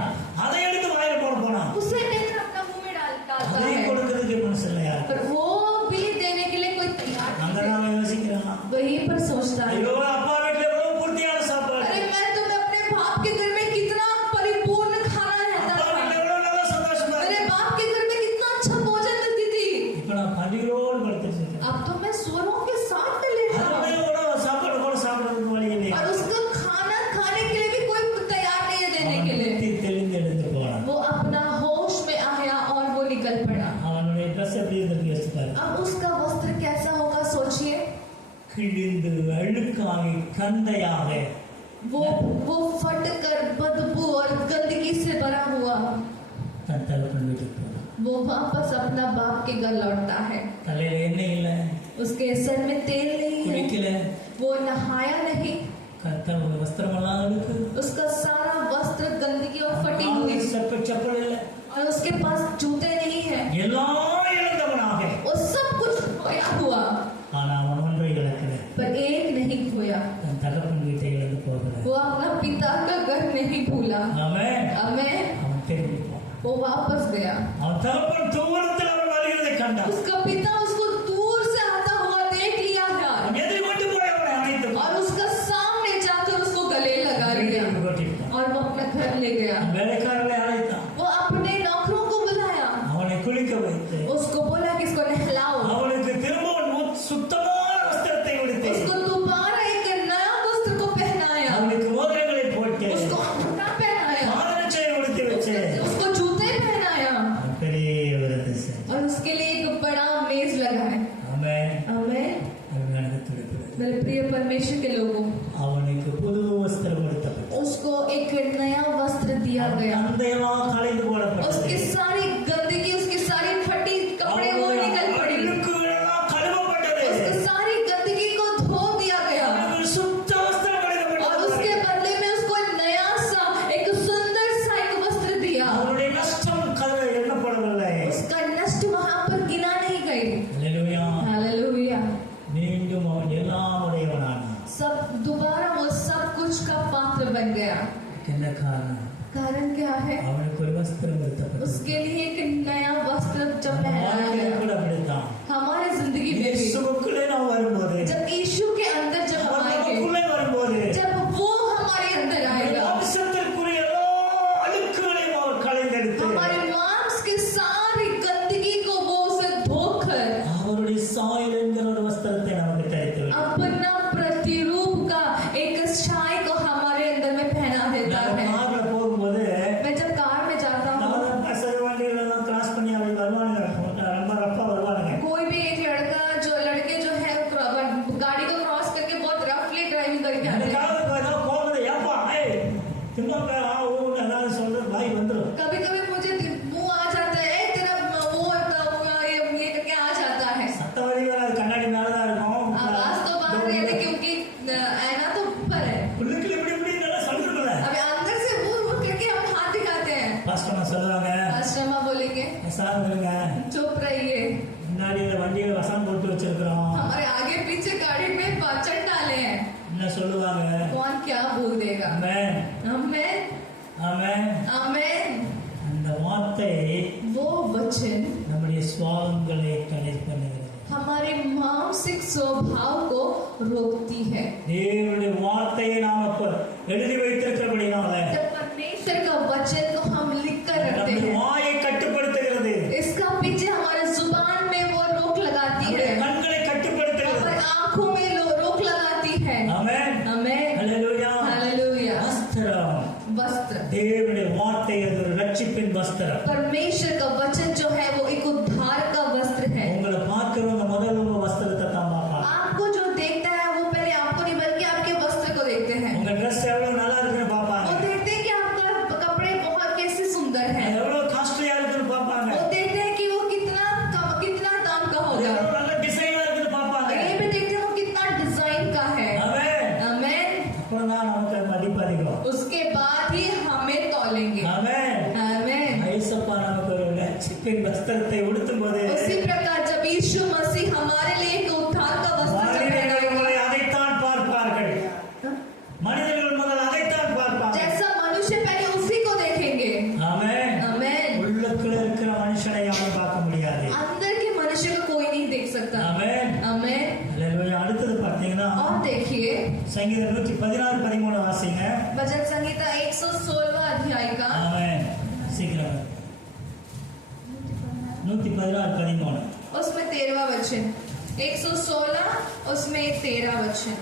அதை எடுத்து வாயில போட போனா उसे लेकर अपना मुंह में डालता அதை है கொடுக்கிறதுக்கு மனசு இல்லையா पर वो भी देने के लिए कोई तैयार அங்க नहीं है நாம யோசிக்கிறான் वहीं पर सोचता है ஐயோ அப்பா வீட்டுல எவ்வளவு பூர்த்தியான சாப்பாடு अरे मैं तुम्हें கந்தையாக वो फट कर बदबू और गंदगी से भरा हुआ தன் தகப்பன் வீட்டுக்கு போனான். वो वापस अपना बाप के घर लौटता है। தலையில எண்ணெய் இல்ல, उसके सर में तेल नहीं है, குளிக்கல, वो नहाया नहीं, தன் வஸ்திரமெல்லாம் இருக்கு, उसका सारा वस्त्र गंदगी और फटी हुई செப்பல் இல்ல, और उसके पास जूते नहीं है, எல்லாம் இழந்தவனாக. वो सब कुछ खोया हुआ ஆனா அவன் ஒன்றை இழக்கல, पर एक नहीं खोया, தன் தகப்பன் வீட்டை இழந்து போகிறான். वो अपना पिता का घर नहीं भूला। அவன் திரும்பி போனான். वो वापस गया। அவன் தகப்பன் தூரத்தில் அவன் வருகிறதை கண்டான். उसका पिता उसको दूर से आता हुआ देख लिया था எதிர்கொண்டு போய் அவனை அணைத்து और उसका सामने जाकर उसको गले लगा लिया और वो अपना घर ले गया। வேலைக்காரர்களை அழைத்தான், वो अपने नौकरों को बुलाया, அவனை कुளிக்க வைத்து उसको बोला कि इसको नहलाओ, அவனுக்கு திரும்பவும் சுத்தமான வஸ்திரத்தை உடுத்தி उसको दोबारा एक नया वस्त्र को पहनाया, அவனுக்கு மோதிரங்களை போட்டு उसको अंगूठा पहनाया, பாதரட்சையை உடுத்தி வச்சு उसको जूते पहनाया பெரிய ஒரு திசை. और उसके लिए एक बड़ा मेज लगाया। ஆமென். आमीन। அவனுக்கு துடிப்பு. मेरे प्रिय परमेश्वर के लोगों, அவனுக்கு புது வஸ்திரம் கொடுத்தப்பட்டது. उसको एक नया वस्त्र दिया गया। அந்தயமாக களைந்து போடப்பட்டது. उसकी सारी गंदगी, उसकी सारी फटी कपड़े वो निकल पड़ी, அழுக்குகளெல்லாம் கழுவப்பட்டது. उसकी सारी गंदगी को धो दिया गया அவனுக்கு சுத்த வஸ்திரம் और கொடுக்கப்பட்டது. उसके बदले में उसको एक नया सा, एक सुंदर सा एक वस्त्र दिया। அவனுடைய நஷ்டம் கதை எண்ணப்படவில்லை. उसका नष्ट वहां पर गिना नहीं गई। அல்லேலூயா. हालेलुया। மீண்டும் அவன் எல்லாம் உடையவனானான். सब दोबारा वो सब कुछ का पात्र बन गया। என்ன காரணம்? कारण क्या है? அவனுக்கு ஒரு வஸ்திரம் கொடுத்தப்பட்டது. उसके लिए एक नया वस्त्र जब पहनाया வாழ்க்கையில गया। கூட அப்படித்தான். हमारे जिंदगी में भी இயேசுவுக்குள்ளே நாம் வரும்போது, जब यीशु के अंदर जब हम அவர் आएंगे, நமக்குள்ளே வரும்போது जब वो हमारे अंदर आएगा, வம்சத்திற்குரிய எல்லா அழுக்குகளையும் அவர் களைந்தெடுத்து हमारे मांस की सारी गंदगी को वो उसे धोकर அவருடைய சாயல் என்கிற ஒரு வஸ்திரத்தை நமக்கு தரித்து விட்டார். अपना प्रतिरूप का एक छाय को हमारे अंदर में पहना देता நாம है। கார்ல போகும்போது मैं जब कार में जाता हूँ, சரி வண்டிகள் எல்லாம் கிராஸ் பண்ணி அப்படி வருவானுங்க, ரொம்ப ரப்பா வருவானுங்க. कोई भी एक लड़के जो है गाड़ी को क्रॉस करके बहुत रफली ड्राइविंग करके आते हैं। எனக்காக ஏதாவது போகும்போது ஏப்பா திரும்ப ஏதாவது சொல்றது வாய் வந்துடும். कभी कभी मुझे मुंह आ जाता है, तेरा वो ये करके आ जाता है। சத்த வரி வராது, கண்ணாடி மேலதான் இருக்கும். आवाज तो बाहर रहती क्योंकि ऐना तो ऊपर है। உள்ளுக்குள்ள இப்படி இப்படி நல்லா சொல்றதுல अभी अंदर से वो करके हम हाथ दिखाते हैं। பாஸ்டர் சொல்லுவாங்க, आश्रमा बोलेंगे சாருங்க चुप रहिए, முன்னாடி வண்டியில வசம் போட்டு வச்சிருக்கிறோம். हमारे आगे पीछे गाड़ी में पाचन डाले हैं, என்ன சொல்லுவாங்க? कौन क्या बोल देगा। ஆமென். आमेन, ஆமென். आमेन। அந்த வார்த்தை वो वचन நம்முடைய சுவாபங்களை தடை பண்ணுகிறது. हमारे मानसिक स्वभाव को रोकती है। தேவனுடைய வார்த்தையை நாம் அப்ப எழுதி வைத்திருக்கிறபடினால जब परमेश्वर का वचन को हम लिख कर रखते நம்முடைய हैं, வாயை கட்டுப்படுத்துகிறது, इसका पीछे हमारे जुबान में वो रोक लगाती நம்முடைய है, கண்களை கட்டுப்படுத்துகிறது. हमारे आंखों में रोक लगाती है। ஆமென். आमेन। அல்லேலூயா. हालेलुया। வஸ்திரம், वस्त्र, தேவனுடைய வார்த்தை அது ஒரு ரட்சிப்பின் வஸ்திரம். परमेश्वर का वचन जो है वो एक उद्धार का वस्त्र है। உங்களை பார்க்கிறவங்க முதல்ல உங்க வஸ்திரத்தை தான் பார்ப்பாங்க. आपको जो देखता है वो पहले आपको नहीं बल्कि आपके वस्त्र को देखते हैं। உங்க ட்ரெஸ் எவ்வளவு நல்லா இருக்குன்னு वो பார்ப்பாங்க, देखते हैं कि आपका कपड़े बहुत कैसे सुंदर है। எவ்வளவு காஸ்ட்லியா இருக்குன்னு பார்ப்பாங்க, वो देखते हैं कि वो कितना दाम का होगा। எவ்வளவு நல்ல டிசைனா இருக்குன்னு பார்ப்பாங்க. ये भी देखते हैं वो कितना डिजाइन का है। ஆமென். आमेन। அப்பதான் நமக்கு மதிப்பு அதிகம். उसके बाद ही हमें तोलेंगे। ஆமென். आमेन। ஐயப்பா நமக்கு ஒரு ரட்சிப்பின் வஸ்திரத்தை உடுத்தும் போது उसी प्रकार जब यीशु मसीह हमारे लिए एक उद्धार का वस्त्र जब மனிதர்கள் पहनाएगा, உங்களை அதைத்தான் பார்ப்பார்கள். மனிதர்கள் முதல் அதைத்தான் பார்ப்பார்கள். जैसा मनुष्य पहले उसी को देखेंगे। ஆமென். आमेन। உள்ளுக்குள்ள இருக்கிற மனுஷனை யாரும் பார்க்க முடியாது. अंदर के मनुष्य को कोई नहीं देख सकता। ஆமென். आमेन। அல்லேலூயா. அடுத்தது பார்த்தீங்கன்னா और देखिए சங்கீதம் 116 13 வாசிங்க. भजन संहिता 116वां अध्याय का ஆமென். சீக்கிரம் 116 13 उसमें 13वां वचन, 116 उसमें 13 वचन।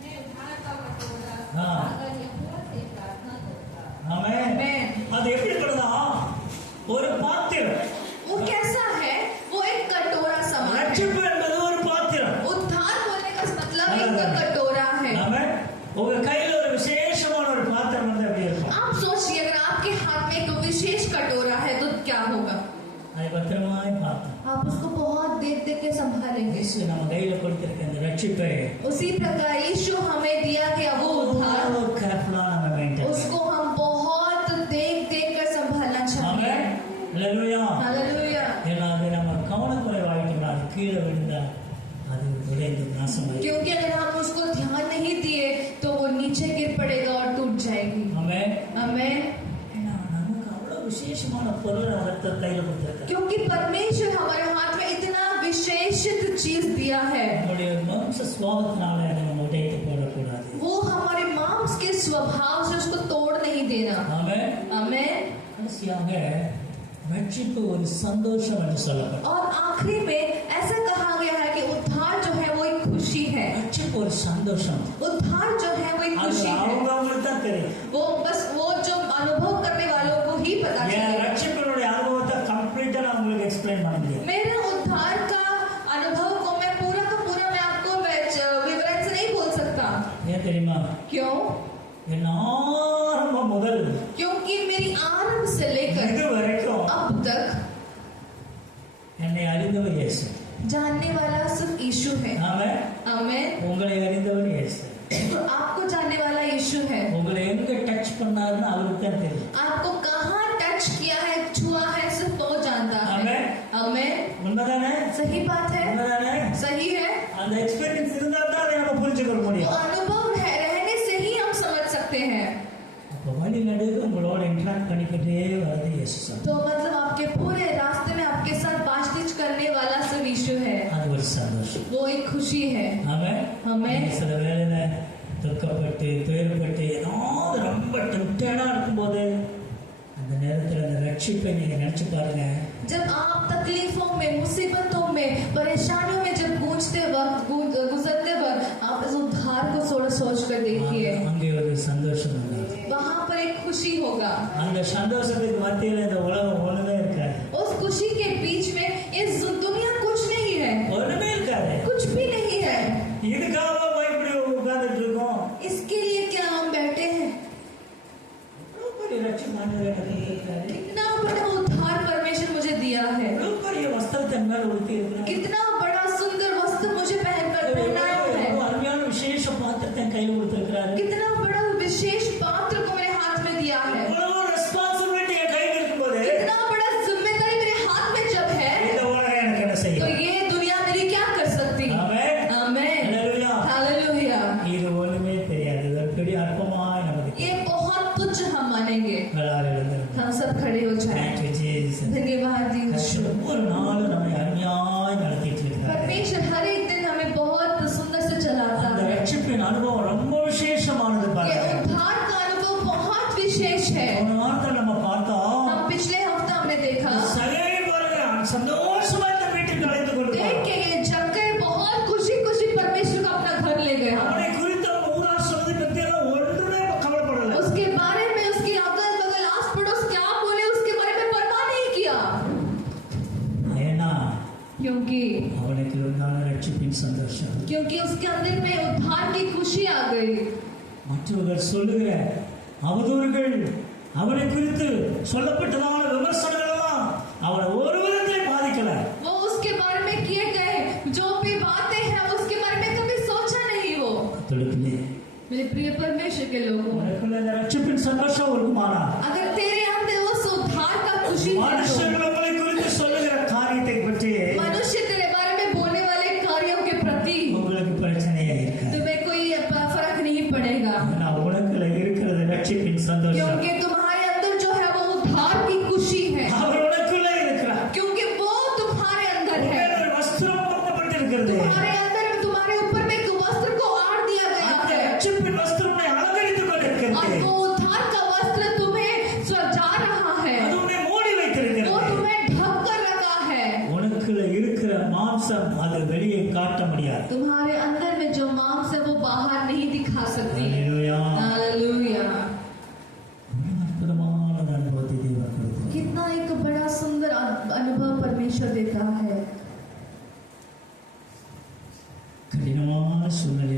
मैं उद्धार का कटोरा हाँ। अगर यहोवा से प्रार्थना करता, ஆமென். आमेन। அது எப்படி பண்ணுதா? ஒரு பாத்திரம். वो कैसा है? वो एक कटोरा समान है। ரட்சிப்பு என்பது ஒரு பாத்திரம். பாத்திரம் कटोरा है। ஆமென். உங்க கையில ஒரு விசேஷமான ஒரு பாத்திரம் வந்து அப்படி இருக்கும். आप सोचिए अगर आपके हाथ में एक विशेष कटोरा है तो क्या होगा? அதை பத்திரமாய் பார்க்கணும். आप उसको बहुत देख देख के संभालेंगे। இயேசு நம்ம கையில கொடுத்திருக்க இந்த ரட்சிப்பை उसी प्रकार यीशु हमें दिया गया वो उद्धार, கேர்ஃபுல்லா நம்ம மெயின்டைன் उसको हम बहुत देख देख कर संभालना चाहिए। ஆமென். ஹalleluya. हालेलुया। ஏன்னா அது நம்ம கவனக்குறைவாயிட்டோம்னா அது கீழே விழுந்தா அது உடைந்து நாசமாயிடும். क्योंकि अगर हम उसको ध्यान नहीं दिए तो वो नीचे गिर पड़ेगा और टूट जाएगी। ஆமென். हमें ஏன்னா நமக்கு அவ்வளவு விசேஷமான பொருள் அவர்கிட்ட கையில கொடுத்திருக்கார். क्योंकि परमेश्वर हमारे हाथ में इतना विशेषित चीज दिया है, நம்முடைய மாம்ச சுபாவத்தினால நம்ம உடைத்து போடக்கூடாது. वो हमारे मांस के स्वभाव से उसको तोड़ नहीं देना। ஆமென். हमें கடைசியாக ரட்சிப்பு ஒரு சந்தோஷம் என்று சொல்லப்படும். और आखिरी में ऐसा कहा गया है कि उद्धार जो है वो एक खुशी है। ரட்சிப்பு ஒரு சந்தோஷம். उद्धार जो है वो एक அது खुशी है। அவங்களுக்கு தான் தெரியும். वो बस वो जो अनुभव करने वालों को ही पता என் चलेगा। ரட்சிப்பினுடைய அனுபவத்தை கம்ப்ளீட்டா நான் உங்களுக்கு எக்ஸ்பிளைன் பண்ண முடியும். मेरे उद्धार का अनुभव को मैं पूरा का पूरा मैं आपको विवरण से नहीं बोल सकता। ஏன் தெரியுமா? क्यों? என் ஆரம்பம் முதல் क्योंकि मेरी आरंभ से लेकर இது வரைக்கும் अब तक என்னை அறிந்தவர் இயேசு. जानने वाला सिर्फ यीशु है। ஆமென். आमेन। உங்களை அறிந்தவர் இயேசு. तो आपको जानने वाला यीशु है। உங்களை எங்க டச் பண்ணாருன்னு அவருக்கு தான் தெரியும். आपको कहाँ टच किया है, छुआ है, सिर्फ वो जानता है। आमेन। आमेन। உண்மைதானே? सही बात है, உண்மைதானே? सही है। அந்த எக்ஸ்பீரியன்ஸ் இருந்தா தான் அதை நம்ம புரிஞ்சுக்க वो முடியும். अनुभव है, रहने से ही हम समझ सकते हैं। அப்போ வழி நடுவு உங்களோட இன்டராக்ட் பண்ணிக்கிட்டே வருது இயேசு சாமி. तो मतलब आपके पूरे रास्ते में आपके साथ बातचीत करने वाला सिर्फ यीशु है। அது ஒரு சந்தோஷம். वो एक खुशी है। ஆமென். ஆமென். நீங்க சில வேளையில துக்கப்பட்டு துயரப்பட்டு ஏதாவது ரொம்ப டெம்ப்டடா இருக்கும்போது அந்த நேரத்தில் அந்த ரட்சிப்பை நீங்க நினைச்சு பாருங்க. जब आप तकलीफों में, मुसीबतों में, परेशानियों में जब गुजरते वक्त आप इस उद्धार को सोच कर देखिए, அங்கே ஒரு சந்தோஷம் உண்டாகும். वहाँ पर एक खुशी होगा। அந்த சந்தோஷத்துக்கு மத்தியில் இந்த உலகம் ஒண்ணுமே இருக்காது. उस खुशी के बीच में इस दुनिया कुछ नहीं है, ஒண்ணுமே இருக்காது. कुछ भी नहीं है। இதுக்காக இப்படி உட்கார்ந்துட்டு இருக்கோம். इसके लिए क्या हम बैठे हैं? எவ்வளவு பெரிய ரட்சிப்பு ஆண்டவர் எனக்கு கொடுத்திருக்காரு. कितना बड़ा उद्धार परमेश्वर मुझे दिया है, எவ்வளவு பெரிய வஸ்திரத்தை என் மேல உடுத்தி இருக்கிறார். कितना बड़ा सुंदर वस्त्र मुझे पहनाया है, எவ்வளவு அருமையான விசேஷ பாத்திரத்தை என் கையில் கொடுத்திருக்கிறாரு. कितना बड़ा विशेष पात्र को मेरे हाथ में दिया है, எவ்வளவு ரெஸ்பான்சிபிலிட்டி என் கையில் இருக்கும்போது कितना बड़ा जिम्मेदारी मेरे हाथ में जब है, இந்த உலகம் எனக்கு என்ன तो செய்யும்? ये दुनिया मेरी क्या कर सकती? ஆமென். आमेन। ஹalleluya. हालेलुया। இது ஒண்ணுமே தெரியாது. இது ஒரு பெரிய அற்பமாய் நமக்கு ये बहुत तुच्छ हम मानेंगे। வராது. हम सब खड़े हो जाएं। Thank you, Jesus. धन्यवाद यीशु। ஒரு நாள் நம்மை அருமையாய் நடத்திட்டு இருக்கிறார். परमेश्वर हर एक दिन हमें बहुत सुंदर से चलाता அந்த है। ரட்சிப்பின் அனுபவம் ரொம்ப விசேஷமானது ये பாருங்க. उद्धार का अनुभव बहुत विशेष है। ஒரு வாரத்தை நம்ம பார்த்தோம். हम पिछले हफ्ता हमने देखा, சகை பாருங்க சந்தோஷமா இந்த வீட்டுக்கு அழைத்து देख கொடுத்தார். के ये जक्कई बहुत खुशी खुशी परमेश्वर को अपना घर ले गया। அவனை குறித்து அவங்க ஊரார் சொன்னதை பத்தி எல்லாம் ஒன்றுமே கவலைப்படல. उसके बारे में उसके अगल बगल आस पड़ोस क्या बोले उसके बारे में परवाह नहीं किया, ஏன்னா क्योंकि அவனுக்கு உண்டான ரட்சிப்பின் சந்தோஷம். उसके अंदर में उद्धार की खुशी आ गई। மற்றவர்கள் சொல்லுகிற அவதூறுகள் அவனை குறித்து சொல்லப்பட்டதான விமர்சனங்கள் எல்லாம் அவனை ஒரு விதத்திலே பாதிக்கல. वो उसके बारे में किए गए जो भी बातें हैं उसके बारे में कभी सोचा नहीं। वो தொடுப்பிலே मेरे प्रिय परमेश्वर के लोगों, உனக்குள்ள இந்த ரட்சிப்பின் சந்தோஷம் இருக்குமானா अगर तेरे अंदर उस उद्धार का खुशी है तो மனுஷர்கள் உங்களை குறித்து சொல்லுகிற காரியத்தை பற்றி मनुष्य तेरे बारे में बोलने वाले कार्यों के प्रति உங்களுக்கு பிரச்சனையே இருக்காது. तुम्हें कोई फर्क नहीं पड़ेगा, ஆனா உனக்குள்ள இருக்கிறது ரட்சிப்பின் சந்தோஷம். क्योंकि तुम्हारे अंदर जो है वो उद्धार की खुशी है, அவர் உனக்குள்ள இருக்கிறார். क्योंकि वो तुम्हारे अंदर है। உன்மேல் ஒரு வஸ்திரம் போடப்பட்டிருக்கிறது. तुम्हारे अंदर में तुम्हारे ऊपर में एक वस्त्र को आड़ दिया गया அந்த है, ரட்சிப்பின் வஸ்திரம் உன்னை அலங்கரித்துக் और கொண்டிருக்கிறது. वो उद्धार का वस्त्र तुम्हें सजा रहा है, அது உன்னை மூடி वो வைத்திருக்கிறது. तुम्हें ढक कर रखा है। உனக்குள்ள இருக்கிற மாம்சம் அது வெளியே காட்ட முடியாது. तुम्हारे अंदर में जो मांस है वो बाहर नहीं दिखा सकती। ஹல்லேலூயா. हालेलुया। அற்புதமான அனுபவத்தை தேவன் கொடுத்தார். कितना एक बड़ा सुंदर अनुभव परमेश्वर देता है। கடினமான சூழ்நிலை